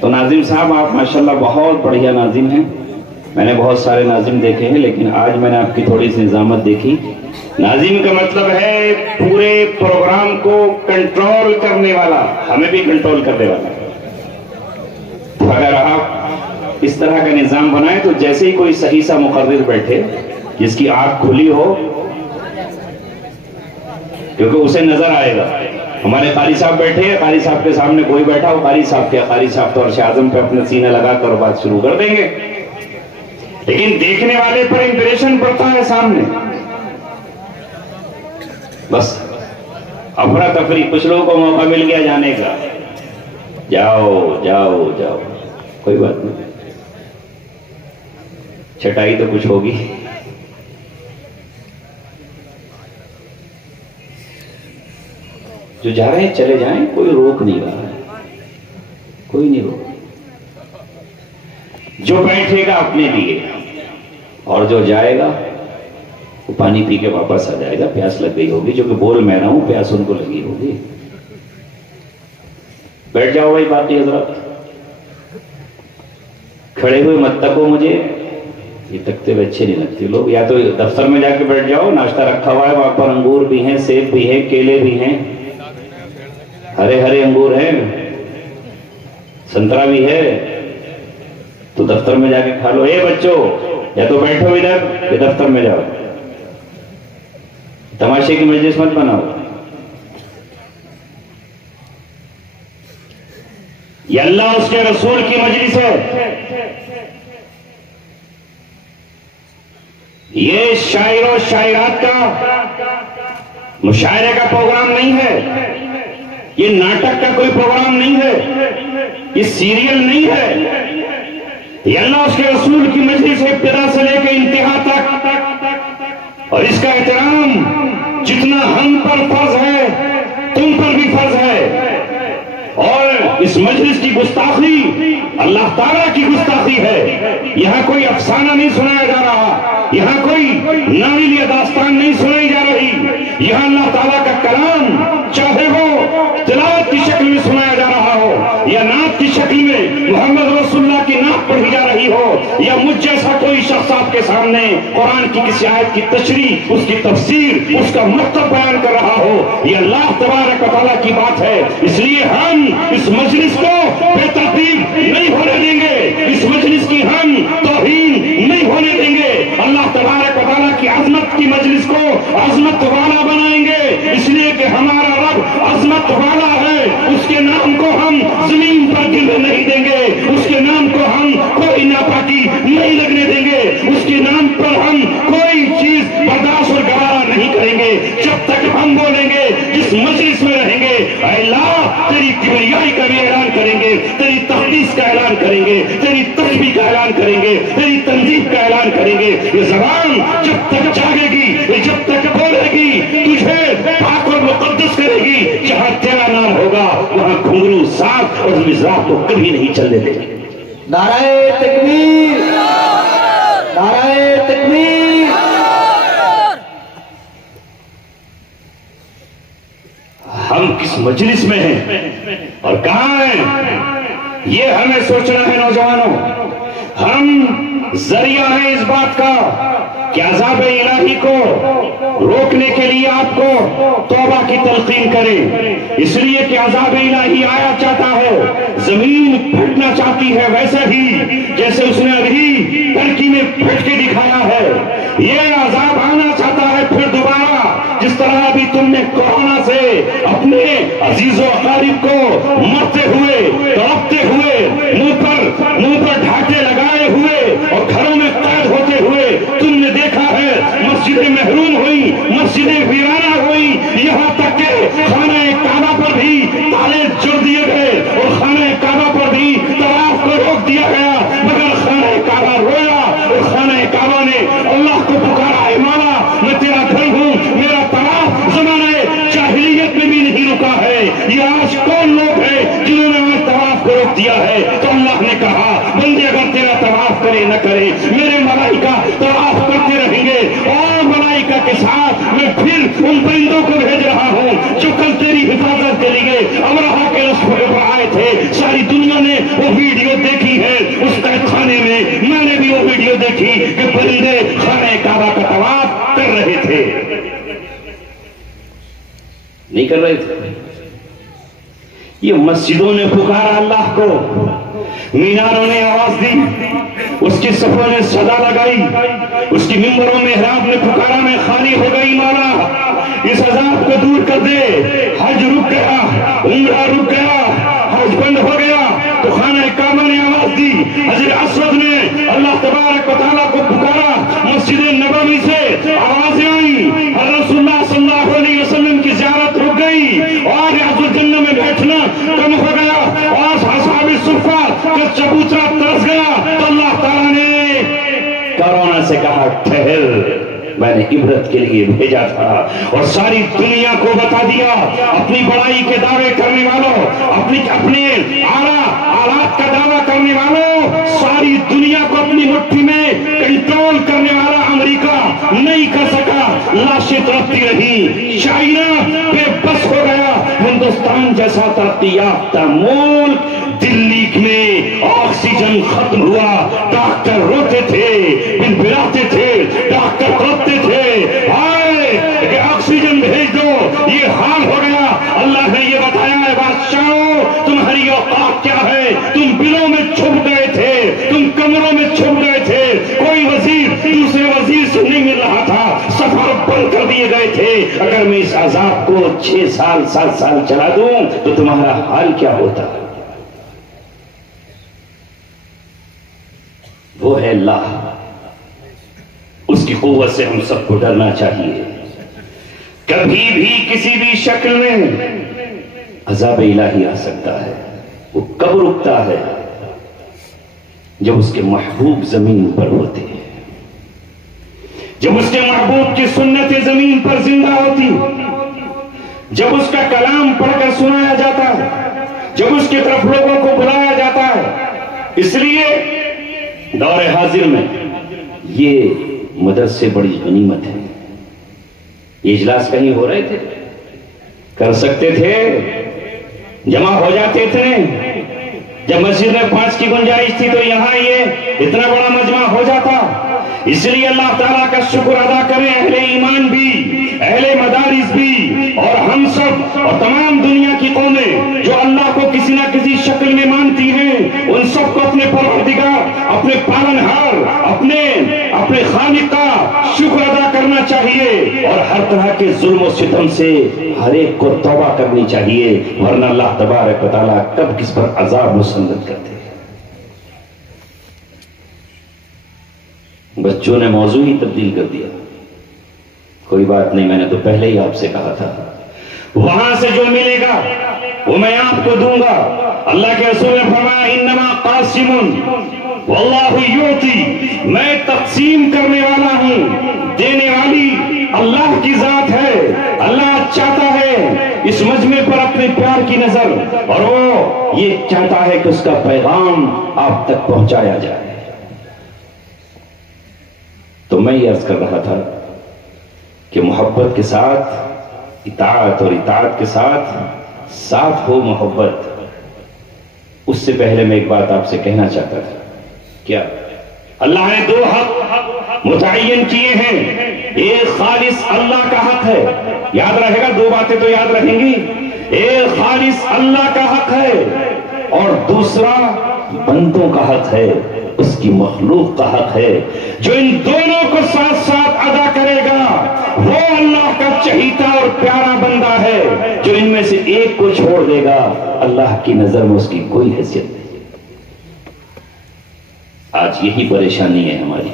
تو ناظم صاحب آپ ماشاءاللہ بہت بڑھیا ناظم ہیں، میں نے بہت سارے ناظم دیکھے ہیں، لیکن آج میں نے آپ کی تھوڑی سی نظامت دیکھی۔ ناظم کا مطلب ہے پورے پروگرام کو کنٹرول کرنے والا، ہمیں بھی کنٹرول کرنے والا۔ اگر آپ اس طرح کا نظام بنائیں تو جیسے ہی کوئی صحیح سا مقرر بیٹھے جس کی آنکھ کھلی ہو، کیونکہ اسے نظر آئے گا۔ ہمارے قاری صاحب بیٹھے ہیں، قاری صاحب کے سامنے کوئی بیٹھا ہو، قاری صاحب کیا، قاری صاحب تو عرش اعظم پہ اپنا سینہ لگا کر بات شروع کر دیں گے، لیکن دیکھنے والے پر امپریشن پڑتا ہے سامنے۔ بس افراتفری، کچھ لوگوں کو موقع مل گیا جانے کا، جاؤ جاؤ جاؤ، کوئی بات نہیں، چھٹائی تو کچھ ہوگی۔ جو جا رہے ہیں چلے جائیں، کوئی روک نہیں رہا ہے، کوئی نہیں روک۔ جو بیٹھے گا اپنے لیے، اور جو جائے گا وہ پانی پی کے واپس آ جائے گا۔ پیاس لگ گئی ہوگی، جو کہ بول میں رہا ہوں، پیاس ان کو لگی ہوگی۔ بیٹھ جاؤ بھائی، باقی حضرات کھڑے ہوئے مت تکو مجھے، یہ تکتے ہوئے اچھے نہیں لگتے لوگ۔ یا تو دفتر میں جا کے بیٹھ جاؤ، ناشتہ رکھا ہوا ہے وہاں پر، انگور بھی ہیں، سیب بھی ہیں، کیلے بھی ہیں، ہرے ہرے انگور ہیں، سنترا بھی ہے، تو دفتر میں جا کے کھا لو۔ اے بچوں، یا تو بیٹھو ادھر یا دفتر میں جاؤ، تماشے کی مجلس مت بناؤ۔ یہ اللہ اس کے رسول کی مجلس ہے، یہ شاعر و شاعرات کا مشاعرے کا پروگرام نہیں ہے، یہ ناٹک کا کوئی پروگرام نہیں ہے، یہ سیریل نہیں ہے، یہ اللہ اس کے رسول کی مجلس ہے، ابتدا سے لے کے انتہا تک۔ اور اس کا احترام جتنا ہم پر فرض ہے تم پر بھی فرض ہے، اور اس مجلس کی گستاخی اللہ تعالیٰ کی گستاخی ہے۔ یہاں کوئی افسانہ نہیں سنایا جا رہا، یہاں کوئی ناول یا داستان نہیں سنائی جا رہی، یہاں اللہ تعالیٰ کا کلام چاہے وہ تلاوت کی شکل میں سنایا جا رہا ہو یا نعت کی شکل میں محمد رسول اللہ کی نعت پڑھی جا رہی ہو، یا مجھ جیسا کوئی شخص آپ کے سامنے قرآن کی کسی آیت کی تشریح، اس کی تفسیر، اس کا مطلب بیان کر رہا ہو، یہ اللہ تبارک و تعالیٰ کی بات ہے۔ اس لیے ہم اس مجلس کو بے ترتیب نہیں ہونے دیں گے، اس مجلس کی ہم توہین نہیں ہونے دیں گے۔ اللہ تبارک و تعالیٰ کی عظمت کی مجلس کو عظمت والا بنائیں گے، اس لیے کہ ہمارا رب عظمت والا ہے، اس کے نام کو ہم زمین پر گرنے نہیں دیں گے، اس کے نام کو ہم کوئی ناپاکی نہیں لگنے دیں گے، اس کے نام پر ہم کوئی چیز برداشت اور گوارا نہیں کریں گے جب تک ہم بولیں گے، جس مجلس میں رہیں گے اے اللہ تیری کبریائی کا بھی اعلان کریں گے، تیری تقدیس کا اعلان کریں گے، تیری تسبیح کا اعلان کریں گے، تیری تنظیم کا اعلان کریں گے۔ یہ زبان جب تک جاگے گی، جب تک بولے گی، تجھے پاک اور مقدس کرے گی، جہاں تیرا نام ہوگا وہاں گھنگرو سانپ اور مزاح کو کبھی نہیں چلنے دیں گے۔ نعرہ تکبیر، نعرہ تکبیر۔ ہم کس مجلس میں ہیں اور کہاں ہیں، یہ ہمیں سوچنا ہے نوجوانوں۔ ہم ذریعہ ہیں اس بات کا کہ عذاب الہی کو روکنے کے لیے آپ کو توبہ کی تلقین کریں، اس لیے کہ عذاب الہی آیا چاہتا ہے، زمین پھٹنا چاہتی ہے، ویسے ہی جیسے اس نے ابھی ترکی میں پھٹ کے دکھایا ہے، یہ عذاب آنا چاہتا ہے پھر دوبارہ، جس طرح ابھی تم نے کورونا سے اپنے عزیز و اقارب کو مرتے ہوئے، تڑپتے ہوئے، منہ پر ڈھاکے لگائے ہوئے اور گھروں میں قید ہوتے ہوئے تم نے دیکھا ہے، مسجدیں محروم ہوئی، مسجدیں ویرانہ ہوئی، یہاں تک کہ خانہ کعبہ پر بھی تالے جوڑ دیے گئے اور خانہ کعبہ پر بھی طواف کو روک دیا گیا، مگر خانہ کعبہ رویا اور خانہ کعبہ نے اللہ کو پکارا، اے مولا میں تیرا گھر ہوں، میرا طواف زمانہ جاہلیت میں بھی نہیں رکا ہے، یہ آج کون لوگ ہیں جنہوں نے آج طواف کو روک دیا ہے؟ تو اللہ نے کہا بندے اگر تیرا طواف کرے نہ کرے، میرے ملائکہ طواف کرتے رہیں گے، اور ملائکہ کے ساتھ میں پھر ان پرندوں کو بھیج رہا ہوں جو کل تیری حفاظت کے لیے امرہا کے رسول پر آئے تھے۔ ساری دنیا نے وہ ویڈیو دیکھی ہے، اس قید خانے میں نے بھی وہ ویڈیو دیکھی کہ پرندے خانہ کعبہ کا طواف کر رہے تھے، نہیں کر رہے تھے۔ یہ مسجدوں نے پکارا اللہ کو، میناروں نے آواز دی، اس کی صفوں نے صدا لگائی، اس کی ممبروں میں محراب نے پکارا میں خالی ہو گئی، مولا اس عذاب کو دور کر دے۔ حج رک گیا، عمرہ رک گیا، حج بند ہو گیا تو خانہ کعبہ نے آواز دی، حجر اسود نے اللہ تبارک و تعالیٰ کو پکارا، مسجد نبوی سے آوازیں آئیں، رسول اللہ صلی اللہ علیہ وسلم کی زیارت رک گئی اور ریاض الجنہ میں بیٹھنا کم ہو گیا اور اصحاب صفہ کا چبوترا ترس گیا، تو اللہ تعالیٰ نے کورونا سے کہا ٹھہر، میں نے عبرت کے لیے بھیجا تھا، اور ساری دنیا کو بتا دیا، اپنی بڑائی کے دعوے کرنے والوں، اپنے آلات کا دعویٰ کرنے والوں، ساری دنیا کو اپنی مٹھی میں کنٹرول کرنے والا امریکہ نہیں کر سکا، لاشیں تڑپتی رہی، چائنا بے بس ہو گیا، ہندوستان جیسا ترقی یافتہ ملک دلی میں آکسیجن ختم ہوا، ڈاکٹر روتے تھے، بلبلاتے تھے، ڈاکٹر تڑپتے تھے، آئے کہ آکسیجن بھیج دو، یہ حال ہو گیا۔ اللہ نے یہ بتایا ہے بادشاہوں تمہاری اوقات کیا ہے، تم بلوں میں چھپ گئے تھے، تم کمروں میں چھپ گئے تھے، کوئی وزیر دوسرے وزیر سے نہیں مل رہا تھا، سفر بند کر دیے گئے تھے، اگر میں اس عذاب کو 6 سال 7 سال چلا دوں تو تمہارا حال کیا ہوتا؟ وہ ہے اللہ، اس کی قوت سے ہم سب کو ڈرنا چاہیے۔ کبھی بھی کسی بھی شکل میں عذاب الہی آ سکتا ہے، وہ کب رکتا ہے؟ جب اس کے محبوب زمین پر ہوتے ہیں، جب اس کے محبوب کی سنتیں زمین پر زندہ ہوتی، جب اس کا کلام پڑھ کر سنایا جاتا ہے، جب اس کی طرف لوگوں کو بلایا جاتا ہے۔ اس لیے دور حاضر میں یہ مدد سے بڑی غنیمت ہے. یہ اجلاس کہیں ہو رہے تھے؟ کر سکتے تھے؟ جمع ہو جاتے تھے؟ جب مسجد میں 5 کی گنجائش تھی تو یہاں یہ اتنا بڑا مجمع ہو جاتا. اس لیے اللہ تعالیٰ کا شکر ادا کریں، اہل ایمان بھی، اہل مدارس بھی، اور ہم سب اور تمام دنیا کی قومیں جو اللہ کو کسی نہ کسی شکل میں مانتی ہیں، ان سب کو اپنے پروردگار، اپنے پالنہار، اپنے خالق کا شکر ادا کرنا چاہیے، اور ہر طرح کے ظلم و ستم سے ہر ایک کو توبہ کرنی چاہیے، ورنہ اللہ تبارک و تعالیٰ کب کس پر عذاب مسلط کرتے ہیں. بچوں نے موضوع ہی تبدیل کر دیا. کوئی بات نہیں، میں نے تو پہلے ہی آپ سے کہا تھا وہاں سے جو ملے گا وہ میں آپ کو دوں گا. اللہ کے رسول نے فرمایا انما قاسم واللہ یعطی، میں تقسیم کرنے والا ہوں، دینے والی اللہ کی ذات ہے. اللہ چاہتا ہے اس مجمع پر اپنے پیار کی نظر، اور وہ یہ چاہتا ہے کہ اس کا پیغام آپ تک پہنچایا جائے. تو میں یہ عرض کر رہا تھا کہ محبت کے ساتھ اطاعت، اور اطاعت کے ساتھ ہو محبت. اس سے پہلے میں ایک بات آپ سے کہنا چاہتا تھا. کیا؟ اللہ نے 2 حق متعین کیے ہیں. ایک خالص اللہ کا حق ہے، یاد رہے گا، 2 باتیں تو یاد رہیں گی. ایک خالص اللہ کا حق ہے، اور دوسرا بندوں کا حق ہے، اس کی مخلوق کا حق ہے. جو ان دونوں کو ساتھ ساتھ ادا کرے گا وہ اللہ کا چہیتا اور پیارا بندہ ہے. جو ان میں سے ایک کو چھوڑ دے گا اللہ کی نظر میں اس کی کوئی حیثیت نہیں. آج یہی پریشانی ہے ہماری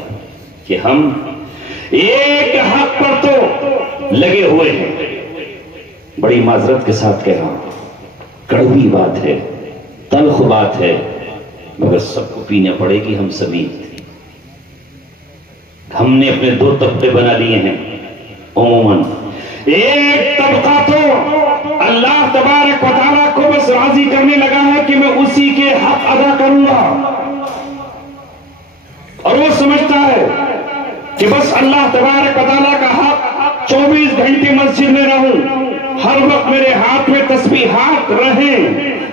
کہ ہم ایک حق پر تو لگے ہوئے ہیں. بڑی معذرت کے ساتھ کہہ رہا ہوں، کڑوی بات ہے، تلخ بات ہے، مگر سب کو پینے پڑے گی. ہم سبھی ہم نے اپنے 2 طبقے بنا لیے ہیں. عموماً ایک طبقہ تو اللہ تبارک و تعالیٰ کو بس راضی کرنے لگا ہے کہ میں اسی کے حق ادا کروں گا، اور وہ سمجھتا ہے کہ بس اللہ تبارک و تعالیٰ کا حق 24 گھنٹے مسجد میں رہوں، ہر وقت میرے ہاتھ میں تسبیحات رہیں،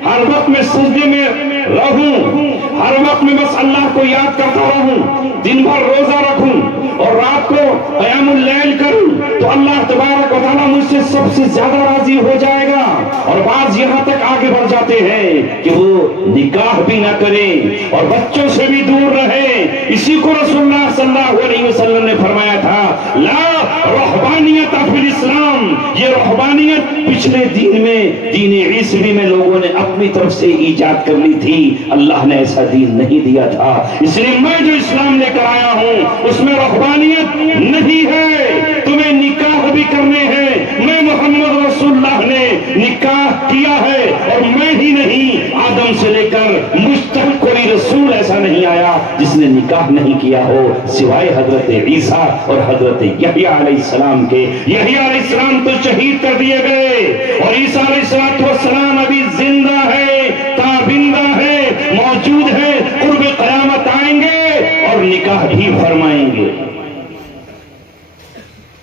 ہر وقت میں سجدے میں رہوں، ہر وقت میں بس اللہ کو یاد کرتا رہوں، دن بھر روزہ رکھوں اور رات کو قیام اللیل کروں، تو اللہ تبارک و تعالیٰ مجھ سے سب سے زیادہ راضی ہو جائے گا. اور بعض یہاں تک آگے بڑھ جاتے ہیں کہ وہ نکاح بھی نہ کریں اور بچوں سے بھی دور رہیں. اسی کو رسول اللہ صلی اللہ علیہ وسلم نے فرمایا تھا لا رہبانیت فی الاسلام. یہ رہبانیت پچھلے دین میں، دین عیسوی میں لوگوں نے اپنی طرف سے ایجاد کر لی تھی. اللہ نے ایسا دین نہیں دیا تھا. اس لیے میں جو اسلام لے کر آیا ہوں اس میں رہبانیت نہیں ہے. تمہیں نکاح بھی کرنے ہیں، میں محمد رسول اللہ نے نکاح کیا ہے، اور میں ہی نہیں، آدم سے لے کر مجھ تک کوئی رسول ایسا نہیں آیا جس نے نکاح نہیں کیا ہو سوائے حضرت عیسیٰ اور حضرت یحییٰ علیہ السلام کے. یحییٰ علیہ السلام تو شہید کر دیے گئے، اور عیسیٰ علیہ السلام ابھی زندہ ہے، تابندہ ہے، موجود ہے، قرب قیامت آئیں گے اور نکاح بھی فرمائیں گے.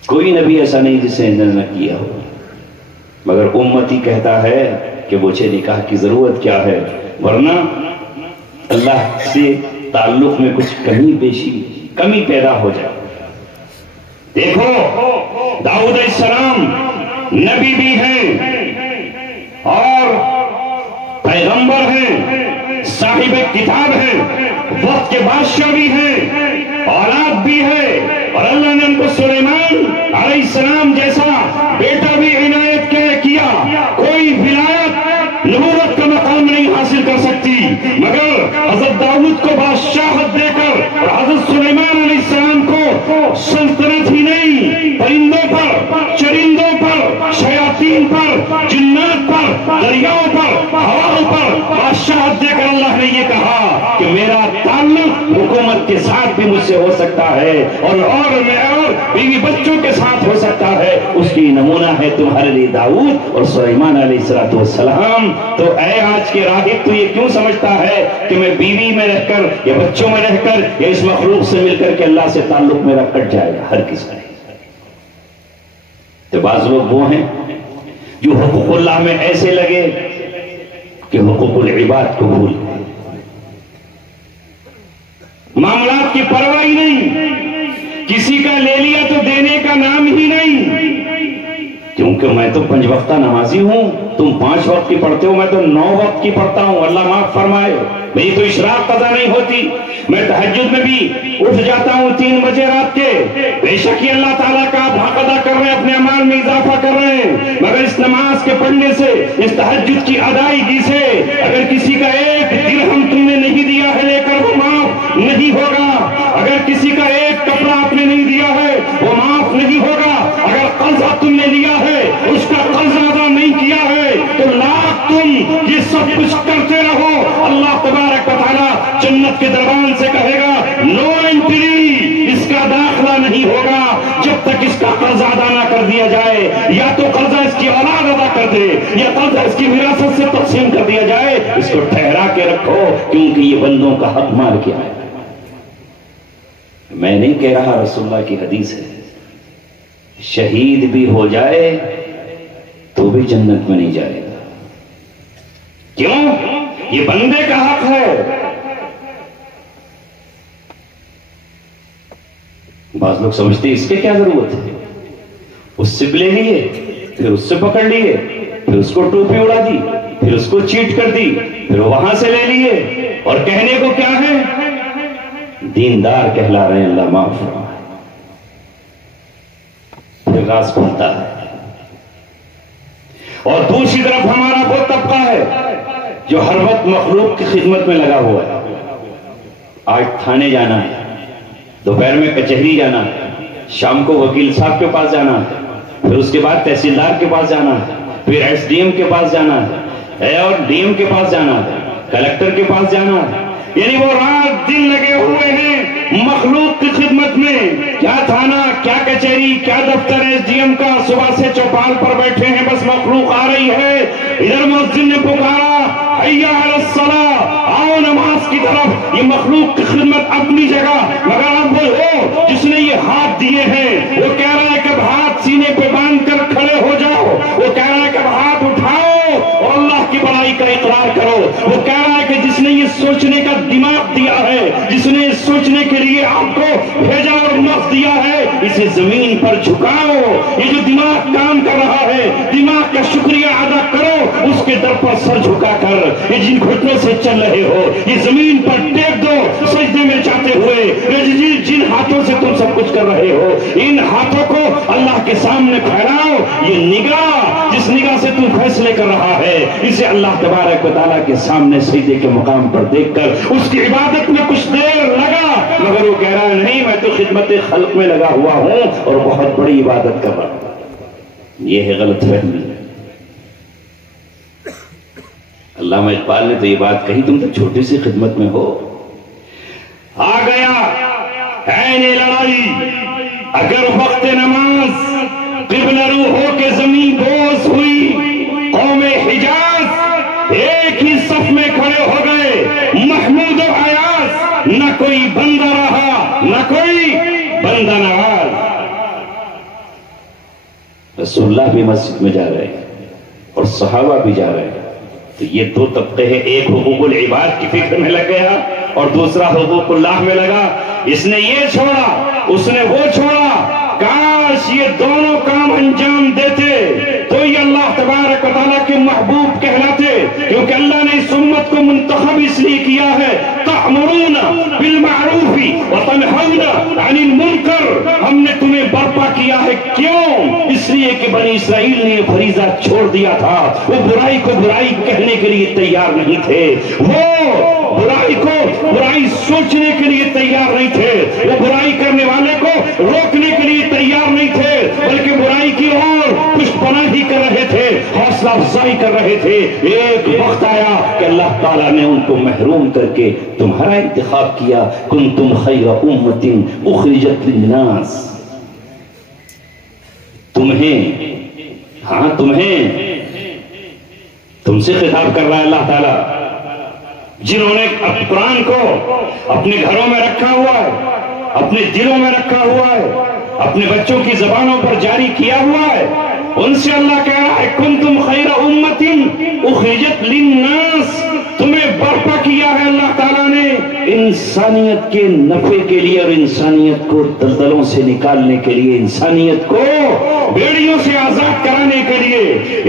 کوئی نبی ایسا نہیں جسے نہ کیا ہو، مگر امتی کہتا ہے کہ مجھے نکاح کی ضرورت کیا ہے، ورنہ اللہ سے تعلق میں کچھ کمی پیدا ہو جائے. دیکھو داؤد علیہ السلام نبی بھی ہیں اور پیغمبر ہیں، صاحب کتاب ہیں، وقت کے بادشاہ بھی ہیں، اولاد بھی ہے، اور اللہ نے ان کو سلیمان علیہ السلام جیسا بیٹا بھی عنایت کیا. کوئی ولایت نبوت کا مقام نہیں حاصل کر سکتی، مگر حضرت داؤد کو بادشاہت دے کر اور حضرت سلیمان علیہ السلام کو سلطنت ہی نہیں، پرندوں پر، چرندوں پر، شیاطین پر پر، جنات پر، دریاؤں پر، ہواؤں پر بادشاہت دے کر اللہ نے یہ کہا کہ میرا تعلق حکومت کے ساتھ بھی مجھ سے ہو سکتا ہے اور بیوی بچوں کے ساتھ ہو سکتا ہے. اس کی نمونہ ہے تمہارے لیے داؤد اور سلیمان علیہ السلام. تو اے آج کے راہب تو یہ کیوں سمجھتا ہے کہ میں بیوی میں رہ کر یا بچوں میں رہ کر یا اس مخلوق سے مل کر کے اللہ سے تعلق میرا کٹ جائے گا؟ ہر کس کا نہیں. تو بعض لوگ وہ ہیں جو حقوق اللہ میں ایسے لگے کہ حقوق العباد کو بھول گئے. معاملات کی پرواہ ہی نہیں، کسی کا لے لیا تو دینے کا نام ہی نہیں. کیونکہ میں تو 5 وقتہ نمازی ہوں، تم 5 وقت کی پڑھتے ہو، میں تو 9 وقت کی پڑھتا ہوں. اللہ معاف فرمائے، میری تو اشراق قضا نہیں ہوتی. میں تہجد میں بھی اٹھ جاتا ہوں 3 بجے رات کے. بے شک یہ اللہ تعالیٰ کا آپ حق ادا کر رہے ہیں، اپنے اعمال میں اضافہ کر رہے ہیں. مگر اس نماز کے پڑھنے سے، اس تہجد کی ادائیگی سے اگر کسی کا 1 درہم تم نے نہیں دیا ہے لے کر، وہ معاف نہیں ہوگا. اگر کسی کا 1 کپڑا آپ نے نہیں دیا ہے وہ معاف نہیں ہوگا. اگر قرضہ تم نے لیا ہے اس کا قرض ادا نہیں کیا ہے تو لاکھ تم یہ سب کچھ کرتے رہو، اللہ تبارک و تعالیٰ جنت کے دربان سے کہے گا نو انٹری، اس کا داخلہ نہیں ہوگا جب تک اس کا قرض ادا نہ کر دیا جائے. یا تو قرضہ اس کی اولاد ادا کر دے یا قرضہ اس کی وراثت سے تقسیم کر دیا جائے. اس کو ٹھہرا کے رکھو کیونکہ یہ بندوں کا حق مار کیا ہے. میں نہیں کہہ رہا، رسول اللہ کی حدیث ہے، شہید بھی ہو جائے تو بھی جنت میں نہیں جائے گا. کیوں؟ یہ بندے کا حق ہے. بعض لوگ سمجھتے اس کے کیا ضرورت ہے، اس سے لے لیے، پھر اس سے پکڑ لیے، پھر اس کو ٹوپی اڑا دی، پھر اس کو چیٹ کر دی، پھر وہاں سے لے لیے اور کہنے کو کیا ہے؟ دیندار کہلا رہے ہیں. اللہ معاف فرمائے. پھر راز کھلتا ہے. اور دوسری طرف ہمارا وہ طبقہ ہے جو ہر وقت مخلوق کی خدمت میں لگا ہوا ہے. آج تھانے جانا ہے، دوپہر میں کچہری جانا ہے، شام کو وکیل صاحب کے پاس جانا ہے، پھر اس کے بعد تحصیلدار کے پاس جانا ہے، پھر ایس ڈی ایم کے پاس جانا ہے اور ڈی ایم کے پاس جانا ہے، کلکٹر کے پاس جانا ہے. یعنی وہ رات دن لگے ہوئے ہیں مخلوق کی خدمت میں. کیا تھانہ، کیا کچہری، کیا دفتر ایس ڈی ایم کا، صبح سے چوپال پر بیٹھے ہیں، بس مخلوق آ رہی ہے. ادھر مؤذن نے پکارا حی علی الصلاۃ، آؤ نماز کی طرف. یہ مخلوق کی خدمت اپنی جگہ. مگر اب وہ ہو جس نے یہ ہاتھ دیے ہیں، وہ کہہ رہا ہے کہ اب ہاتھ سینے پہ باندھ کر کھڑے ہو جاؤ. وہ کہہ رہا ہے کہ اب ہاتھ اٹھاؤ اور اللہ کی بڑائی کا اقرار کرو. وہ کہہ رہا ہے کہ جس نے یہ سوچنے کا دماغ دیا ہے، جس نے سوچنے کے لیے آپ کو بھیجا اور مغز دیا ہے، اسے زمین پر جھکاؤ. یہ جو دماغ کام کر رہا ہے، دماغ کا شکریہ ادا کرو. اس کے در پر سر جھکا کر یہ جن گھٹنوں سے چل رہے ہو، یہ زمین پر ٹیک دو سجدے میں جاتے ہوئے. جن ہاتھوں سے تم سب کچھ کر رہے ہو، ان ہاتھوں کو اللہ کے سامنے پھیلاؤ. یہ نگاہ، جس نگاہ سے تم فیصلے کر رہا ہے، اسے اللہ تبارک و تعالیٰ کے سامنے سجدے کے مقام پر دیکھ کر اس کی عبادت میں کچھ دیر لگا. مگر وہ کہہ رہا ہے نہیں، میں تو خدمت خلق میں لگا ہوا ہوں اور بہت بڑی عبادت کر رہا ہوں. یہ ہے غلط فہمی. علامہ اقبال نے تو یہ بات کہی، تم تو چھوٹی سی خدمت میں ہو. آ گیا عین لڑائی، اگر وقت نماز قبلہ رو ہو کے زمین بوس ہوئی. قوم حجاز ایک ہی صف میں کھڑے ہو گئے، محمود و ایاز. نہ کوئی بندہ رہا نہ کوئی بندہ نواز. رسول اللہ بھی مسجد میں جا رہے ہیں اور صحابہ بھی جا رہے ہیں. تو یہ 2 طبقے ہیں، ایک حقوق العباد کی فکر میں لگ گیا اور دوسرا حقوق اللہ میں لگا. اس نے یہ چھوڑا، اس نے وہ چھوڑا. کاش یہ دونوں کام انجام دیتے تو یہ اللہ تبارک و تعالیٰ کے محبوب کہلاتے. کیونکہ اللہ نے اس امت کو منتخب اس لیے کیا ہے، تأمرون بالمعروف وتنہون عن المنکر. ہم نے تمہیں برپا کیا ہے. کیوں؟ اس لیے کہ بنی اسرائیل نے یہ فریضہ چھوڑ دیا تھا. وہ برائی کو برائی کہنے کے لیے تیار نہیں تھے، وہ برائی کو برائی سوچنے کے لیے تیار نہیں تھے، وہ برائی کرنے والے کو روکنے کے لیے تیار نہیں تھے، بلکہ برائی کی اور پشت پناہی کر رہے تھے. حوصلہ افزائی کر رہے تھے، ایک وقت آیا کہ اللہ تعالیٰ نے ان کو محروم کر کے تمہارا انتخاب کیا. کنتم خیر امت اخرجت للناس. تم سے خطاب کر رہا ہے اللہ تعالیٰ، جنہوں نے قرآن کو اپنے گھروں میں رکھا ہوا ہے، اپنے دلوں میں رکھا ہوا ہے، اپنے بچوں کی زبانوں پر جاری کیا ہوا ہے، ان سے اللہ کہہ رہا ہے کنتم خیر امت اخرجت للناس. تمہیں برپا کیا ہے اللہ تعالیٰ نے انسانیت کے نفع کے لیے اور انسانیت کو دلدلوں سے نکالنے کے لیے، انسانیت کو بیڑیوں سے آزاد کرانے کے لیے،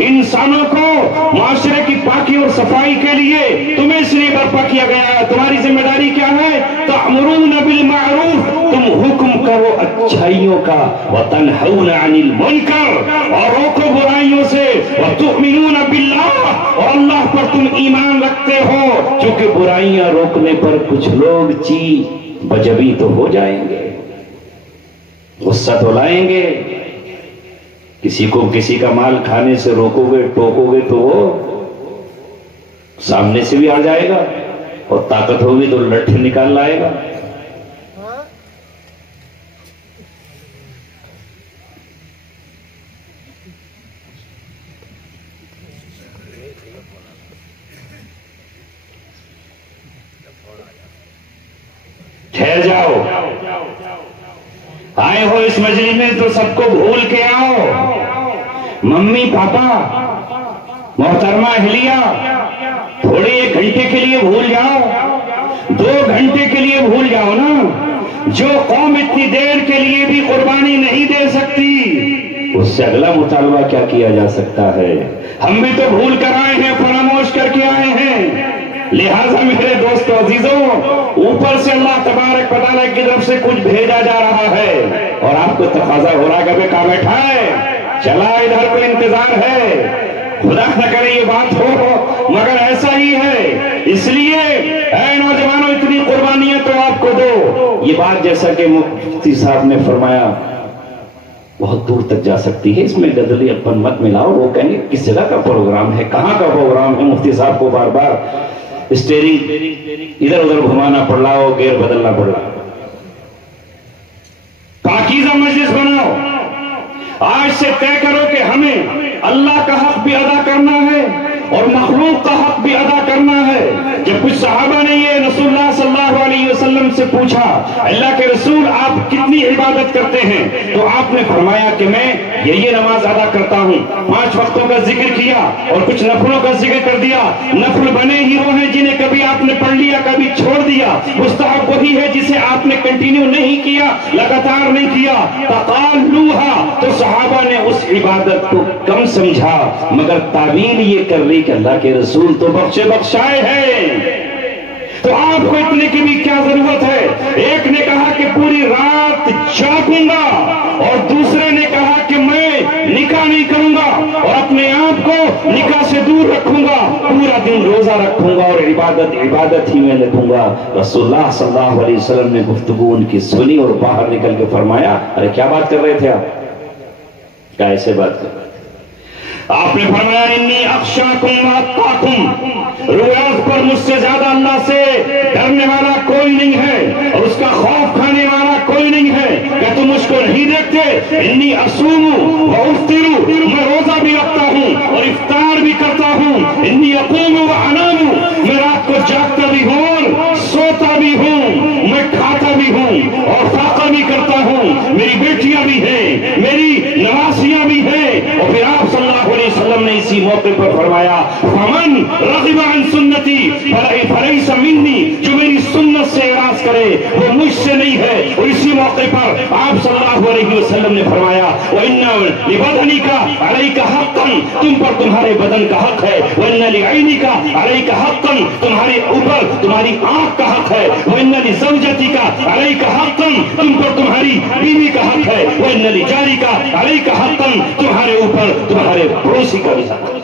انسانوں کو معاشرے کی پاکی اور صفائی کے لیے تمہیں اس لیے برپا کیا گیا ہے. تمہاری ذمہ داری کیا ہے؟ تأمرون بالمعروف، تم حکم کرو اچھائیوں کا، وتنہون عن المنکر، اور روکو برائیوں سے، وتؤمنون باللہ، اور اللہ پر تم ایمان رکھتے ہو. کیونکہ برائیاں روکنے پر کچھ لوگ بجبی تو ہو جائیں گے، غصہ تو لائیں گے. کسی کو کسی کا مال کھانے سے روکو گے، ٹوکو گے تو وہ سامنے سے بھی آ جائے گا، اور طاقت ہوگی تو لٹھ نکال لائے گا. ٹھہر جاؤ، آئے ہو اس مجلس میں تو سب کو بھول کے آؤ. ممی پاپا محترمہ اہلیہ، تھوڑے 1 گھنٹے کے لیے بھول جاؤ، 2 گھنٹے کے لیے بھول جاؤ نا. جو قوم اتنی دیر کے لیے بھی قربانی نہیں دے سکتی، اس سے اگلا مطالبہ کیا کیا جا سکتا ہے؟ ہم بھی تو بھول کر آئے ہیں، فراموش کر کے آئے ہیں. لہذا میرے دوستو عزیزوں، اوپر سے اللہ تبارک و تعالیٰ کی طرف سے کچھ بھیجا جا رہا ہے، اور آپ کو تقاضا ہو رہا ہے کہ کہاں بیٹھا ہے، چلا ادھر کو انتظار ہے. خدا نہ کرے یہ بات ہو، مگر ایسا ہی ہے. اس لیے اے نوجوانوں، اتنی قربانیاں تو آپ کو دو. یہ بات جیسا کہ مفتی صاحب نے فرمایا بہت دور تک جا سکتی ہے، اس میں گدلی اپن مت ملاؤ. وہ کہیں گے کس جگہ کا پروگرام ہے، کہاں کا پروگرام ہے. مفتی صاحب کو بار بار اسٹیئرنگ ادھر ادھر گھمانا پڑ رہا ہو، گیئر بدلنا پڑ رہا. پاکیزہ مجلس بناؤ. آج سے طے کرو کہ ہمیں اللہ کا حق بھی ادا کرنا ہے اور مخلوق کا حق بھی ادا کرنا ہے. جب کچھ صحابہ نے یہ رسول اللہ صلی اللہ علیہ وسلم سے پوچھا، اللہ کے رسول آپ کتنی عبادت کرتے ہیں؟ تو آپ نے فرمایا کہ میں یہ نماز ادا کرتا ہوں. 5 وقتوں کا ذکر کیا اور کچھ نفلوں کا ذکر کر دیا. نفل بنے ہی وہ ہیں جنہیں کبھی آپ نے پڑھ لیا کبھی چھوڑ دیا. مستحب وہی ہے جسے آپ نے کنٹینیو نہیں کیا، لگاتار نہیں کیا. فقالوها، تو صحابہ نے اس عبادت کو کم سمجھا، مگر تعبیر یہ کر لی کہ اللہ کے رسول تو بخشے بخشائے ہیں، تو آپ کو اتنے کی بھی کیا ضرورت ہے. ایک نے کہا کہ پوری رات جاگوں گا، اور دوسرے نے کہا کہ میں نکاح نہیں کروں گا اور اپنے آپ کو نکاح سے دور رکھوں گا، پورا دن روزہ رکھوں گا اور عبادت ہی میں لگوں گا. رسول اللہ صلی اللہ علیہ وسلم نے گفتگو ان کی سنی اور باہر نکل کے فرمایا، ارے کیا بات کر رہے تھے آپ، کیا ایسے بات کر رہے تھے؟ آپ نے فرمایا انی اخشاکم واتقاکم، رویات پر مجھ سے زیادہ اللہ سے ڈرنے والا کوئی نہیں ہے اور اس کا خوف کھانے والا کوئی نہیں ہے. کہ تم مجھ کو نہیں دیکھتے؟ انی اصوم و افطر، میں روزہ بھی رکھتا ہوں اور افطار بھی کرتا ہوں. انی اقوم و انام، میں رات کو جاگتا بھی ہوں، سوتا بھی ہوں، میں کھاتا بھی ہوں اور فاقہ بھی کرتا ہوں. میری بیٹیاں بھی ہیں، میری نواسیاں بھی ہیں. اور پھر آپ صلی اللہ علیہ وسلم نے اسی موقع پر فرمایا فمن رغب عن سنتی فلیس منی، جو میری سنت سے اعراض کرے وہ مجھ سے نہیں ہے. اور اسی موقع پر آپ صلی اللہ علیہ وسلم نے فرمایا وَإِنَّ لِبَدَنِكَ عَلَيْكَ حَقًّا، تم پر تمہارے بدن کا حق ہے. وَإِنَّ لِعَيْنِكَ عَلَيْكَ حَقًّا، تمہارے اوپر تمہاری آنکھ کا حق ہے. وَإِنَّ لِزَوْجَتِكَ عَلَيْكَ حَقًّا، تم پر تمہاری بیوی کا حق ہے. وَإِنَّ لِجَارِكَ عَلَيْكَ حَقًّا، تمہارے اوپر تمہارے پڑوسی کا بھی حق ہے.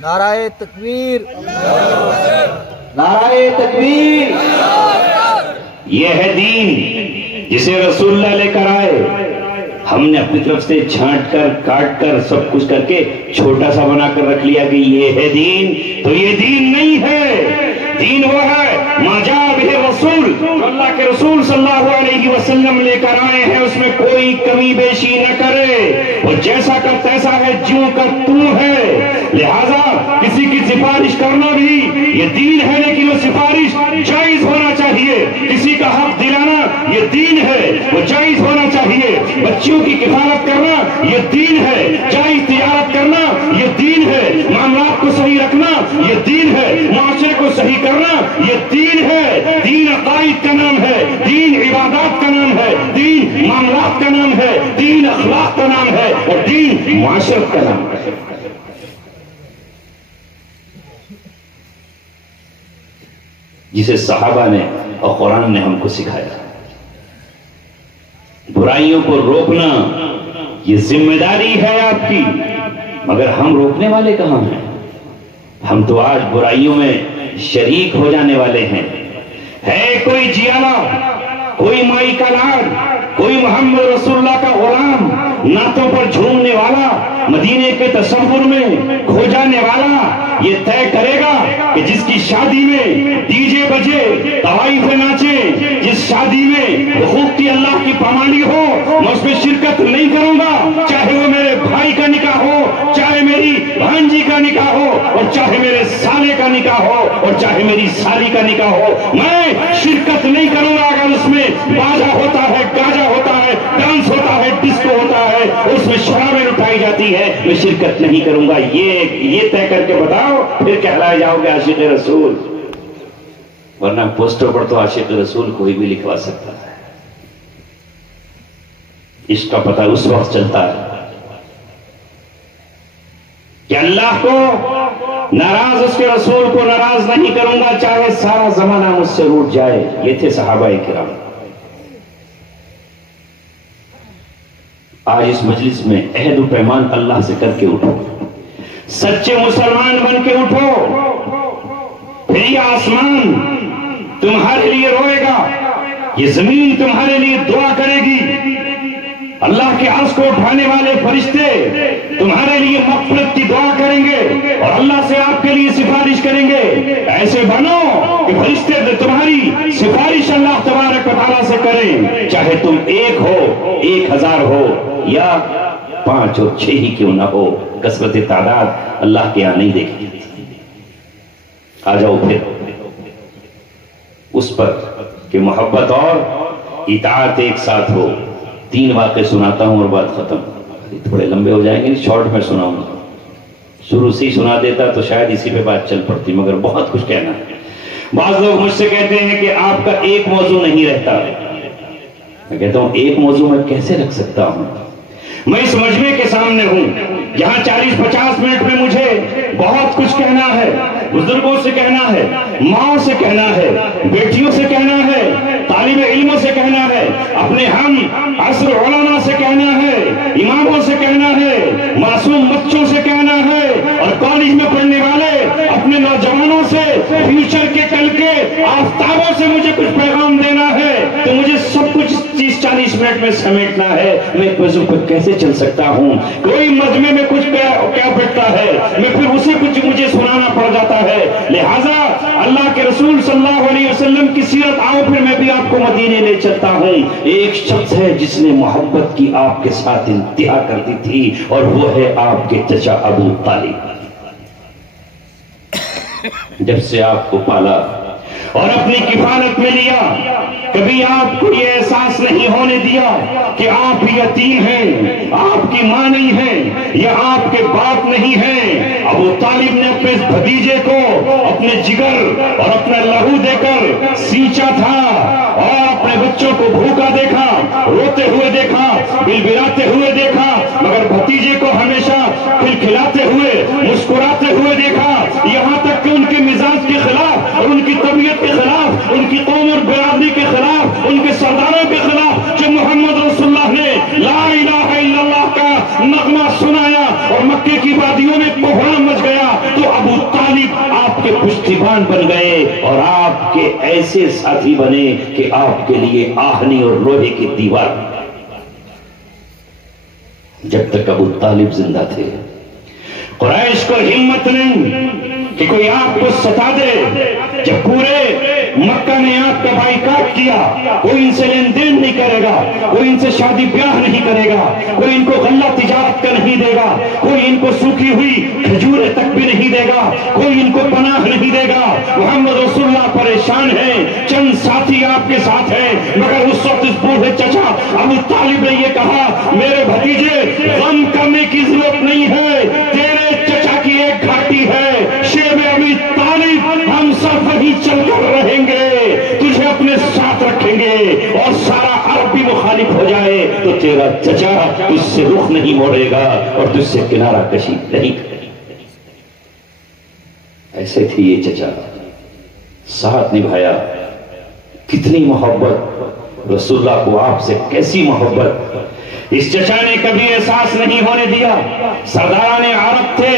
نعرہ تکبیر، نعرہ تکبیر. یہ ہے دین جسے رسول اللہ لے کر آئے. ہم نے اپنی طرف سے چھانٹ کر کاٹ کر سب کچھ کر کے چھوٹا سا بنا کر رکھ لیا کہ یہ ہے دین. تو یہ دین نہیں ہے. دین وہ ہے ما جاء بہ رسول، اللہ کے رسول صلی اللہ علیہ وسلم لے کر آئے ہیں، اس میں کوئی کمی بیشی نہ کرے. وہ جیسا کا تیسا ہے، جوں کا توں ہے. لہذا کسی کی سفارش کرنا بھی یہ دین ہے، لیکن وہ سفارش جائز ہونا چاہیے. کسی کا حق دلانا یہ دین ہے، وہ جائز ہونا چاہیے. بچیوں کی کفالت کرنا یہ دین ہے، جائز تجارت کرنا یہ دین ہے. معاملات کو صحیح رکھنا یہ دین ہے، معاشرے کو صحیح کرنا یہ دین ہے. دین عقائد کا نام ہے، دین عبادات کا نام ہے، دین معاملات کا نام ہے، دین اخلاق کا نام ہے، اور دین معاشرت کا نام ہے. جسے صحابہ نے اور قرآن نے ہم کو سکھایا. برائیوں کو روکنا یہ ذمہ داری ہے آپ کی، مگر ہم روکنے والے کہاں ہیں؟ ہم تو آج برائیوں میں شریک ہو جانے والے ہیں. ہے کوئی جیالا، کوئی مائی کا لاڈ، کوئی محمد رسول اللہ کا غلام، نعتوں پر جھومنے والا، مدینے کے تصور میں کھو جانے والا، یہ طے کرے گا کہ جس کی شادی میں ڈی جے بجے، طوائف ناچے، جس شادی میں حقوق کی اللہ کی پامالی ہو، میں اس میں شرکت نہیں کروں گا. چاہے وہ میرے بھائی کا نکاح ہو، چاہے میری بھانجی کا نکاح ہو، اور چاہے میرے سالے کا نکاح ہو، اور چاہے میری سالی کا نکاح ہو، میں شرکت نہیں کروں گا. اگر اس میں باجا ہوتا ہے، گاجا ہوتا ہے، ڈانس ہوتا ہے، ڈسکو ہوتا ہے، اس میں شرابیں اٹھائی جاتی ہے، میں شرکت نہیں کروں گا. یہ طے کر کے بتاؤ، پھر کہلائے جاؤ گے عاشق رسول. ورنہ پوسٹر پر تو عاشق رسول کوئی بھی لکھوا سکتا ہے. اس کا پتہ اس وقت چلتا ہے کہ اللہ کو ناراض، اس کے رسول کو ناراض نہیں کروں گا، چاہے سارا زمانہ مجھ سے روٹ جائے. یہ تھے صحابہ کرام. آج اس مجلس میں عہد و پیمان اللہ سے کر کے اٹھو، سچے مسلمان بن کے اٹھو. پھر یہ آسمان تمہارے لیے روئے گا، یہ زمین تمہارے لیے دعا کرے گی، اللہ کے عرش کو اٹھانے والے فرشتے تمہارے لیے مغفرت کی دعا کریں گے اور اللہ سے آپ کے لیے سفارش کریں گے. ایسے بنو کہ فرشتے تمہاری سفارش اللہ تبارک و تعالیٰ سے کریں، چاہے تم 1 ہو، 1000 ہو، یا 5 اور 6 ہی کیوں نہ ہو. کثرت تعداد اللہ کے یہاں نہیں دیکھی. آ جاؤ پھر اس پر کہ محبت اور اطاعت ایک ساتھ ہو. 3 واقعے سناتا ہوں اور بات ختم. تھوڑے لمبے ہو جائیں گے، شارٹ میں سناؤں گا. شروع سے ہی سنا دیتا تو شاید اسی پہ بات چل پڑتی، مگر بہت کچھ کہنا ہے. بعض لوگ مجھ سے کہتے ہیں کہ آپ کا ایک موضوع نہیں رہتا. میں کہتا ہوں ایک موضوع میں کیسے رکھ سکتا ہوں؟ میں اس مجمع کے سامنے ہوں جہاں 40-50 منٹ میں مجھے بہت کچھ کہنا ہے. بزرگوں سے کہنا ہے، ماں سے کہنا ہے، بیٹیوں سے کہنا ہے، طالب علموں سے کہنا ہے، اپنے ہم عصر علماء سے کہنا ہے، اماموں سے کہنا ہے، معصوم بچوں سے کہنا ہے، اور کالج میں پڑھنے والے اپنے نوجوانوں سے، فیوچر کے کل کے آفتابوں سے مجھے کچھ پیغام دینا ہے. تو مجھے سب کچھ 30-40 منٹ میں سمیٹنا ہے. میں ایک موضوع پر کیسے چل سکتا ہوں؟ کوئی مجمع میں کچھ کیا بیٹھتا ہے، میں پھر اسے کچھ مجھے سنانا پڑ جاتا ہے. لہذا اللہ کے رسول صلی اللہ علیہ وسلم کی سیرت آؤ، پھر میں بھی آپ کو مدینے لے چلتا ہوں. ایک شخص ہے جس نے محبت کی آپ کے ساتھ انتہا کر دی تھی، اور وہ ہے آپ کے چچا ابو طالب. جب سے آپ کو پالا اور اپنی کفالت میں لیا، کبھی آپ کو یہ احساس نہیں ہونے دیا کہ آپ یتیم ہیں، آپ کی ماں نہیں ہے، یا آپ کے باپ نہیں ہیں. ابو طالب نے اپنے بھتیجے کو اپنے جگر اور اپنا لہو دے کر سینچا تھا، اور اپنے بچوں کو بھوکا دیکھا، روتے ہوئے دیکھا، بلبلاتے ہوئے دیکھا، مگر بھتیجے کو ہمیشہ کھلکھلاتے ہوئے، مسکراتے ہوئے دیکھا. یہاں تک کہ ان کے مزاج کے خلاف اور ان کی طبیعت کے خلاف، ان کی قوم اور برادری کے خلاف، ان کے سرداروں کے خلاف جب محمد رسول اللہ نے لا الہ الا اللہ کا نغمہ سنایا اور مکے کی وادیوں میں کوہرام مچ گیا، تو ابو طالب آپ کے پشتیبان بن گئے اور آپ کے ایسے ساتھی بنے کہ آپ کے لیے آہنی اور لوہے کی دیوار. جب تک ابو طالب زندہ تھے۔ قریش کو ہمت نہیں کہ کوئی آپ کو ستا دے۔ جب پورے مکہ نے آپ کا بائیکاٹ کیا، کوئی ان سے لین دین نہیں کرے گا، کوئی ان سے شادی بیاہ نہیں کرے گا، کوئی ان کو غلہ تجارت کا نہیں دے گا، کوئی ان کو سوکھی ہوئی کھجوریں تک بھی نہیں دے گا، کوئی ان کو پناہ نہیں دے گا۔ محمد رسول اللہ پریشان ہے، چند ساتھی آپ کے ساتھ ہیں، مگر اس وقت اس بوڑھے چچا ابو طالب نے یہ کہا، میرے بھتیجے غم کرنے کی ضرورت نہیں ہے، تیرے چچا کی ایک گھاٹی ہے شیب ابی طالب، ہم سب وہیں چل کر رہیں گے، تجھے اپنے ساتھ رکھیں گے، اور سارا عرب بھی مخالف ہو جائے تو تیرا چچا تجھ سے رخ نہیں موڑے گا اور تجھ سے کنارہ کشی نہیں کرے گا۔ ایسے تھی یہ چچا، ساتھ نبھایا۔ کتنی محبت رسول اللہ کو آپ سے، کیسی محبت! اس چچا نے کبھی احساس نہیں ہونے دیا۔ سرداران عرب تھے،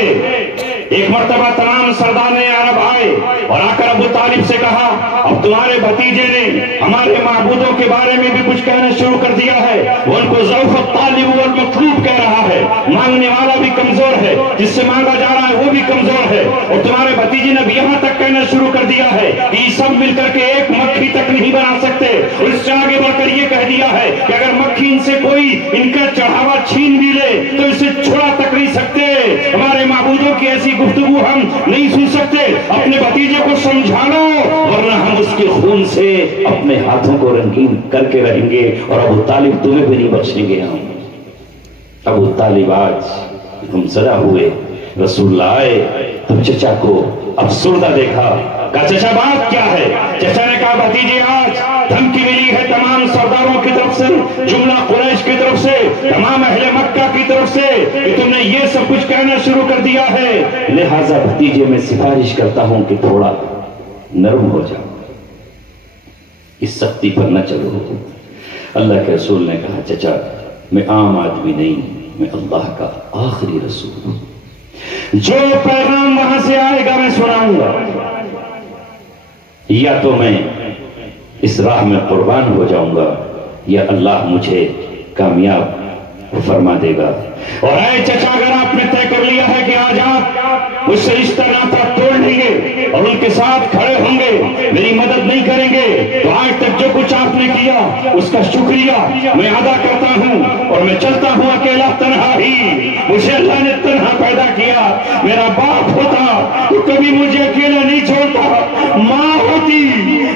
ایک مرتبہ تمام سرداران عرب آئے اور آ کر ابو طالب سے کہا، اب تمہارے بھتیجے نے ہمارے معبودوں کے بارے میں بھی کچھ کہنا شروع کر دیا ہے، وہ ان کو ضعف الطالب والمطلوب کہہ رہا ہے، مانگنے والا بھی کمزور ہے، جس سے مانگا جا رہا ہے وہ بھی کمزور ہے، اور تمہارے بھتیجے نے بھی یہاں تک کہنا شروع کر دیا ہے کہ یہ سب مل کر کے ایک مکھی تک نہیں بنا سکتے، اور اس سے آگے بڑھ کر یہ کہہ دیا ہے کہ اگر مکھی ان سے کوئی ان کا چڑھاوا چھین بھی لے تو اسے چھڑا تک نہیں سکتے۔ ہمارے معبودوں کی ایسی گفتگو ہم نہیں سن سکتے، اپنے بھتیجے کو سمجھا لو ورنہ ہم اس کے خون سے اپنے ہاتھوں کو رنگین کر کے رہیں گے، اور ابو طالب تمہیں بھی نہیں بخشیں گے ہم۔ ابو طالب آج ہم زدہ ہوئے، رسول اللہ آئے تو چچا کو افسردہ دیکھا، کہا چچا بات کیا ہے؟ چچا نے کہا بھتیجے آج دھمکی ملی ہے تمام سرداروں کی طرف سے، جملہ قریش کی طرف سے، تمام اہل مکہ کی طرف سے کہ تم نے یہ سب کچھ کہنا شروع کر دیا ہے، لہذا بھتیجے میں سفارش کرتا ہوں کہ تھوڑا نرم ہو جاؤ، اس سختی پر نہ چلو۔ اللہ کے رسول نے کہا چچا میں عام آدمی نہیں، میں اللہ کا آخری رسول ہوں، جو پیغام وہاں سے آئے گا میں سناؤں گا، یا تو میں اس راہ میں قربان ہو جاؤں گا یا اللہ مجھے کامیاب فرما دے گا۔ اور اے چچا اگر آپ نے طے کر لیا ہے کہ آج آپ مجھ سے رشتہ ناتا توڑ لیں گے اور ان کے ساتھ کھڑے ہوں گے، میری مدد نہیں کریں گے، تو آج تک جو کچھ آپ نے کیا اس کا شکریہ میں ادا کرتا ہوں، اور میں چلتا ہوں اکیلا تنہا ہی، مجھے اللہ نے تنہا پیدا کیا، میرا باپ ہوتا تو کبھی مجھے اکیلا نہیں چھوڑتا، ماں ہوتی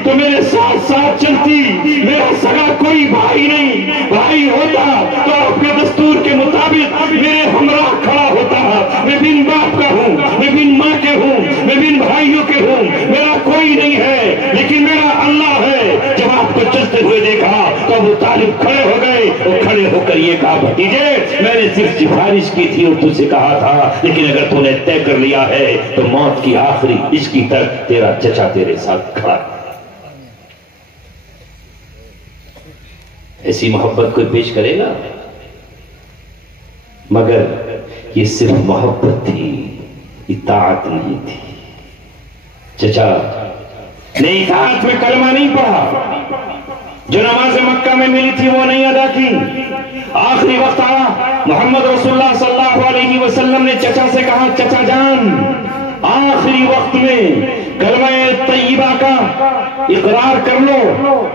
تو میرے ساتھ ساتھ چلتی، میرا سگا کوئی بھائی نہیں، بھائی ہوتا تو آپ کے دستور کے مطابق میرے ہمراہ کھڑا ہوتا، میں بن باپ کا ہوں، میں بن ماں کے ہوں، میں بن بھائیوں کے ہوں، میرا کوئی نہیں ہے لیکن میرا اللہ ہے۔ جب آپ کو چلتے ہوئے دیکھا تو ابو طالب کھڑے ہو گئے، اور کھڑے ہو کر یہ کہا بھتیجے میں نے صرف سفارش کی تھی اور تجھ سے کہا تھا، لیکن اگر تو نے طے کر لیا ہے تو موت کی آخری عشقی تک تیرا چچا تیرے ساتھ کھڑا ہے۔ ایسی محبت کوئی پیش کرے گا؟ مگر یہ صرف محبت تھی، اطاعت نہیں تھی۔ چچا نے اطاعت میں کلمہ نہیں پڑھا، جو نماز مکہ میں ملی تھی وہ نہیں ادا کی۔ آخری وقت آیا، محمد رسول اللہ صلی اللہ علیہ وسلم نے چچا سے کہا چچا جان آخری وقت میں کلمہ طیبہ کا اقرار کر لو،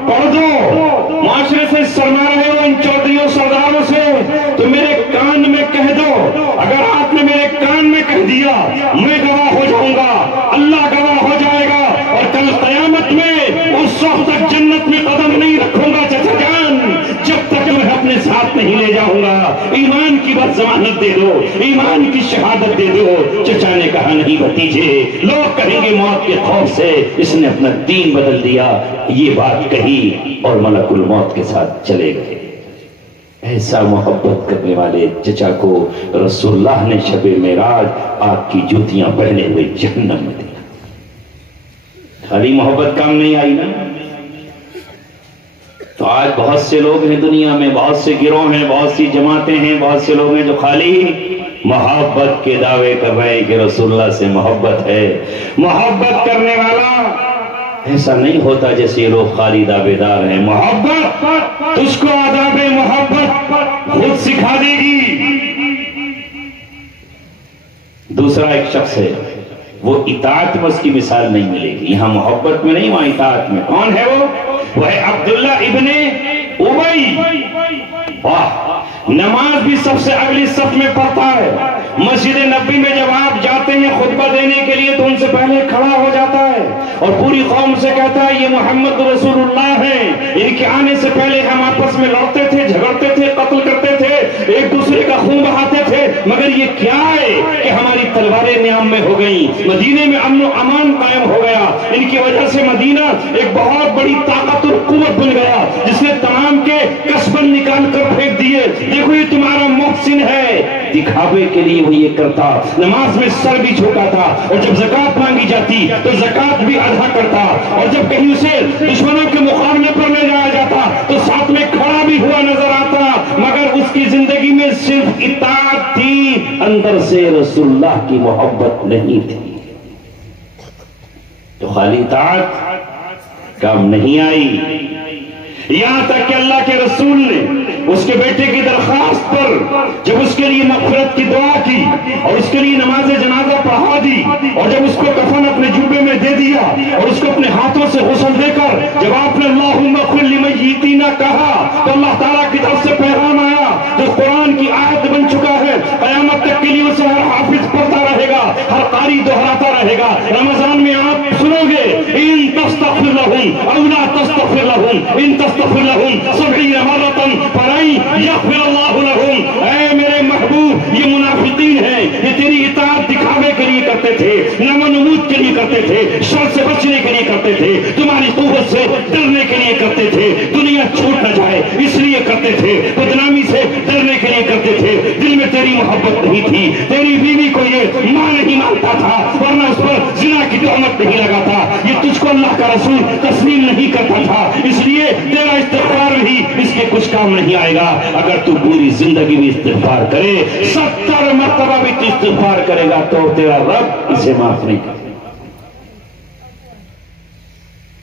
پڑھ دو، معاشرے سے سرما رہے ہو ان چودھریوں سرداروں سے تو میرے کان میں کہہ دو، اگر آپ نے میرے کان میں کہہ دیا میں گواہ ہو جاؤں گا، اللہ گواہ ہو جائے گا، اور کل قیامت میں اس وقت تک جنت میں قدم نہیں رکھوں گا چچا جان جب تک میں اپنے ساتھ نہیں لے جاؤں گا، ایمان کی بس ضمانت دے دو، ایمان کی شہادت دے دو۔ چچا نے کہا نہیں بھتیجے، لوگ کہیں گے موت کے خوف سے اس نے اپنا دین بدل دیا، یہ بات کہی اور ملک الموت کے ساتھ چلے گئے۔ ایسا محبت کرنے والے چچا کو رسول اللہ نے شب معراج آگ کی جوتیاں پہنے ہوئے جہنم میں دیا۔ خالی محبت کام نہیں آئی نا؟ تو آج بہت سے لوگ ہیں دنیا میں، بہت سے گروہ ہیں، بہت سی جماعتیں ہیں، بہت سے لوگ ہیں جو خالی محبت کے دعوے کر رہے ہیں کہ رسول اللہ سے محبت ہے۔ محبت کرنے والا ایسا نہیں ہوتا جیسے یہ لوگ خالی دعویدار ہیں. محبت تجھ کو آداب محبت خود سکھا دے گی. دوسرا ایک شخص ہے، وہ اطاعت میں اس کی مثال نہیں ملے گی. یہاں محبت میں نہیں، وہاں اطاعت میں. کون ہے وہ ہے عبداللہ ابن ابی. واہ، نماز بھی سب سے اگلی صف میں پڑھتا ہے. مسجد نبی میں جب آپ جاتے ہیں خطبہ دینے کے لیے تو ان سے پہلے کھڑا ہو جاتا ہے اور پوری قوم سے کہتا ہے یہ محمد رسول اللہ ہیں. ان کے آنے سے پہلے ہم آپس میں لڑتے تھے، جھگڑتے تھے، قتل کرتے تھے، ایک دوسرے کا خون بہاتے تھے، مگر یہ کیا ہے کہ ہماری تلواریں نیام میں ہو گئیں، مدینے میں امن و امان قائم ہو گیا. ان کی وجہ سے مدینہ ایک بہت بڑی طاقت اور قوت بن گیا جس نے تمام کے کسبن نکال کر پھینک دیے. دیکھو یہ تمہارا محسن ہے. دکھاوے کے لیے وہ یہ کرتا. نماز میں سر بھی جھکا تھا اور جب زکات مانگی جاتی تو زکات بھی ادا کرتا اور جب کہیں اسے دشمنوں کے مقابلے پر لے جایا جاتا تو ساتھ میں کھڑا بھی ہوا نظر آتا. مگر اس کی زندگی میں صرف اطاعت تھی، اندر سے رسول اللہ کی محبت نہیں تھی. تو خالی اطاعت کام نہیں آئی. یہاں تک کہ اللہ کے رسول نے اس کے بیٹے کی درخواست پر جب اس کے لیے مغفرت کی دعا کی اور اس کے لیے نماز جنازہ پڑھا دی اور جب اس کو کفن اپنے جوبے میں دے دیا اور اس کو اپنے ہاتھوں سے غسل دے کر جب آپ نے اللہم اغفر لمیتینا کہا تو اللہ تعالیٰ کی طرف سے پیغام آیا جو قرآن کی آیت بن چکا ہے. قیامت تک کے لیے اسے ہر حافظ پڑھتا رہے گا، ہر قاری دہراتا رہے گا. رمضان میں آپ سنو گے ان تستغفر لهم او لا تستغفر لهم ان تستغفر لهم 70 مرة فلن يغفر الله لهم. اے میرے محبوب، یہ منافقین ہیں، یہ تیری اطاعت دکھاوے کے لیے کرتے تھے، نمو نمود کے لیے کرتے تھے، شر سے بچنے کے لیے کرتے تھے، تمہاری قوت سے ڈرنے کے لیے کرتے تھے، دنیا چھوٹ نہ جائے اس لیے کرتے تھے، بدنامی سے ڈرنے کے لیے کرتے تھے. دل میں تیری محبت نہیں تھی، تیری بیوی کو یہ ماں نہیں مانتا تھا ورنہ اس پر زنا کی تہمت نہیں لگاتا. یہ تجھ کو اللہ کا رسول تسلیم نہیں کرتا تھا، اس لیے تیرا استغفار بھی اس کے کچھ کام نہیں آئے گا. اگر تو پوری زندگی میں استغفار کرے، 70 مرتبہ بھی تو استغفار کرے گا تو تیرا رب اسے معاف نہیں کرے.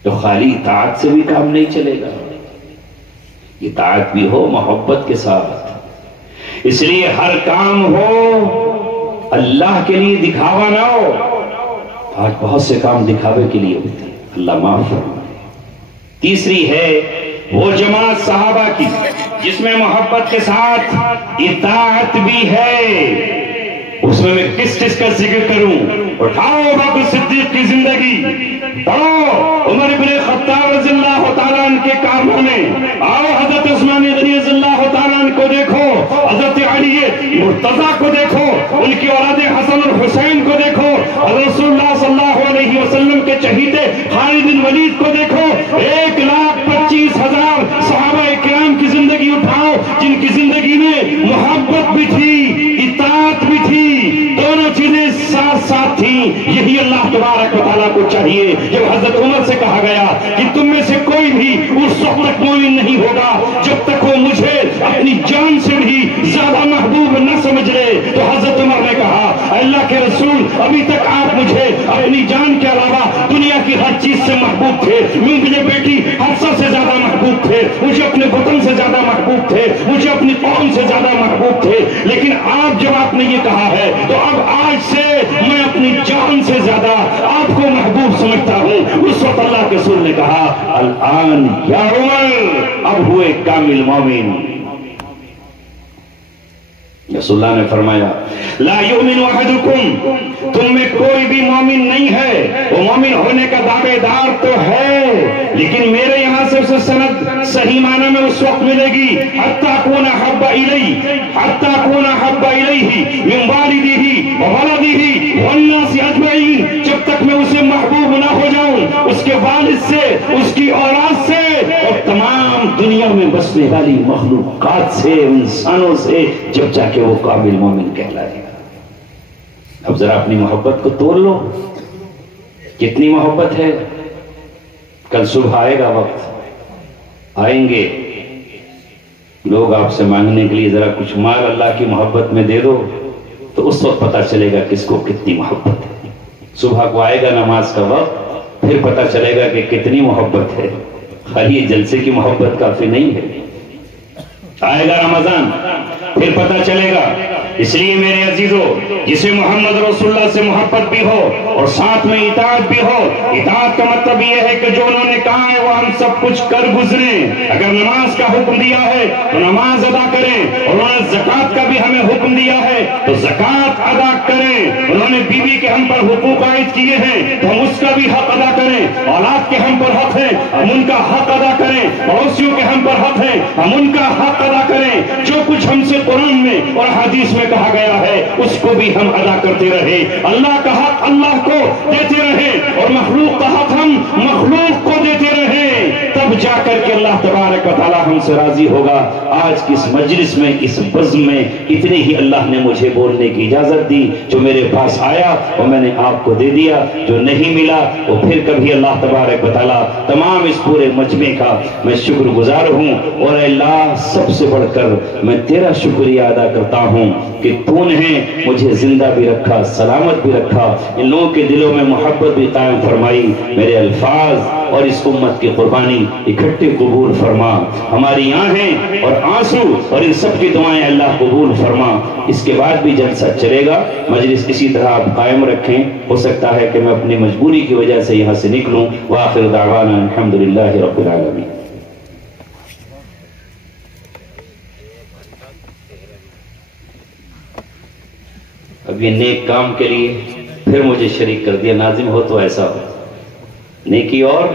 تو خالی اطاعت سے بھی کام نہیں چلے گا، اطاعت بھی ہو محبت کے ساتھ. اس لیے ہر کام ہو اللہ کے لیے، دکھاوا نہ ہو. آج بہت سے کام دکھاوے کے لیے ہوتے ہیں، اللہ معاف فرمائے. تیسری ہے وہ جماعت صحابہ کی جس میں محبت کے ساتھ اطاعت بھی ہے. اس میں کس کس کا ذکر کروں؟ اٹھاؤ بکر صدیق کی زندگی، پڑھو عمر بن خطاب رضی اللہ تعالیٰ عنہ کے کارنامے، آؤ حضرت عثمان غنی رضی اللہ تعالیٰ عنہ کو دیکھو، حضرت علی مرتضیٰ کو دیکھو، ان کی اولاد حسن اور حسین کو دیکھو، حضرت رسول اللہ صلی اللہ علیہ وسلم کے چہیتے خالد بن ولید کو دیکھو. 1,25,000 صحابہ کرام کی زندگی اٹھاؤ جن کی زندگی میں محبت بھی تھی، اطاعت بھی تھی، دونوں چیزیں ساتھ ساتھ تھیں. یہی اللہ تبارک و تعالیٰ کو چاہیے. جب حضرت عمر سے کہا گیا کہ تم میں سے کوئی بھی اس وقت تک مومن نہیں ہوگا جب تک وہ مجھے اپنی جان سے بھی زیادہ محبوب نہ سمجھ لے، تو حضرت عمر نے کہا اللہ کے رسول ابھی تک آپ مجھے اپنی جان کے علاوہ دنیا کی ہر چیز سے محبوب تھے. مجھے بیٹی حفصہ سے زیادہ محبوب تھے، مجھے اپنے وطن سے زیادہ محبوب تھے، مجھے اپنی قوم سے زیادہ محبوب تھے. لیکن آپ جب آپ نے یہ کہا ہے تو اب آج سے میں اپنی جان سے زیادہ آپ کو محبوب سمجھتا ہوں. اس وقت اللہ کے رسول نے کہا الآن یا عمر، اب ہوئے کامل مومن. رسول اللہ نے فرمایا لا یؤمن احدکم، تم میں کوئی بھی مومن نہیں ہے. وہ مومن ہونے کا دعوے دار تو ہے لیکن میرے یہاں سے اسے سند صحیح معنی میں اس وقت ملے گی حتی اکون احب الیہ من والدہ وولدہ والناس اجمعین، جب تک میں اسے محبوب نہ ہو جاؤں اس کے والد سے، اس کی اولاد سے اور تمام دنیا میں بسنے والی مخلوقات سے، انسانوں سے، جب جا کے وہ کامل مومن کہلائے گا. اب ذرا اپنی محبت کو توڑ لو. کتنی محبت ہے؟ کل صبح آئے گا وقت، آئیں گے لوگ آپ سے مانگنے کے لیے ذرا کچھ مال اللہ کی محبت میں دے دو، تو اس وقت پتا چلے گا کس کو کتنی محبت ہے. صبح کو آئے گا نماز کا وقت، پھر پتہ چلے گا کہ کتنی محبت ہے. خالی جلسے کی محبت کافی نہیں ہے. آئے گا رمضان پھر پتہ چلے گا. اس لیے میرے عزیزو، جسے محمد رسول اللہ سے محبت بھی ہو اور ساتھ میں اطاعت بھی ہو. اطاعت کا مطلب یہ ہے کہ جو انہوں نے کہا ہے وہ ہم سب کچھ کر گزریں. اگر نماز کا حکم دیا ہے تو نماز ادا کریں. اور انہوں نے زکوٰۃ کا بھی ہمیں حکم دیا ہے تو زکوٰۃ ادا کریں. انہوں نے بیوی کے ہم پر حقوق عائد کیے ہیں تو ہم اس کا بھی حق ادا کریں. اولاد کے ہم پر حق ہے ہم ان کا حق ادا کریں. پڑوسیوں کے ہم پر حق ہے ہم ان کا حق ادا کریں. جو کچھ ہم سے قرآن میں اور حدیث میں کہا گیا ہے اس کو بھی ہم ادا کرتے رہے. اللہ کا حق اللہ کو دیتے رہے اور مخلوق کا حق ہم مخلوق کو دیتے رہے. تب جا کر کے اللہ تبارک و تعالی ہم سے راضی ہوگا. آج کی اس مجلس میں، اس بزم میں اتنے ہی اللہ نے مجھے بولنے کی اجازت دی. جو میرے پاس آیا وہ میں نے آپ کو دے دیا، جو نہیں ملا وہ پھر کبھی. اللہ تبارک و تعالی تمام اس پورے مجمع کا میں شکر گزار ہوں. اور اے اللہ سب سے بڑھ کر میں تیرا شکریہ ادا کرتا ہوں کہ تو نے مجھے زندہ بھی رکھا، سلامت بھی رکھا، ان لوگوں کے دلوں میں محبت بھی قائم فرمائی. میرے الفاظ اور اس امت کی قربانی اکٹھے قبول فرما. ہماری آنکھیں اور آنسو اور ان سب کی دعائیں اللہ قبول فرما. اس کے بعد بھی جلسہ چلے گا. مجلس اسی طرح آپ قائم رکھیں. ہو سکتا ہے کہ میں اپنی مجبوری کی وجہ سے یہاں سے نکلوں. وآخر دعوانا الحمدللہ رب العالمین. اب یہ نیک کام کے لیے پھر مجھے شریک کر دیا. ناظم ہو تو ایسا ہو. نیکی اور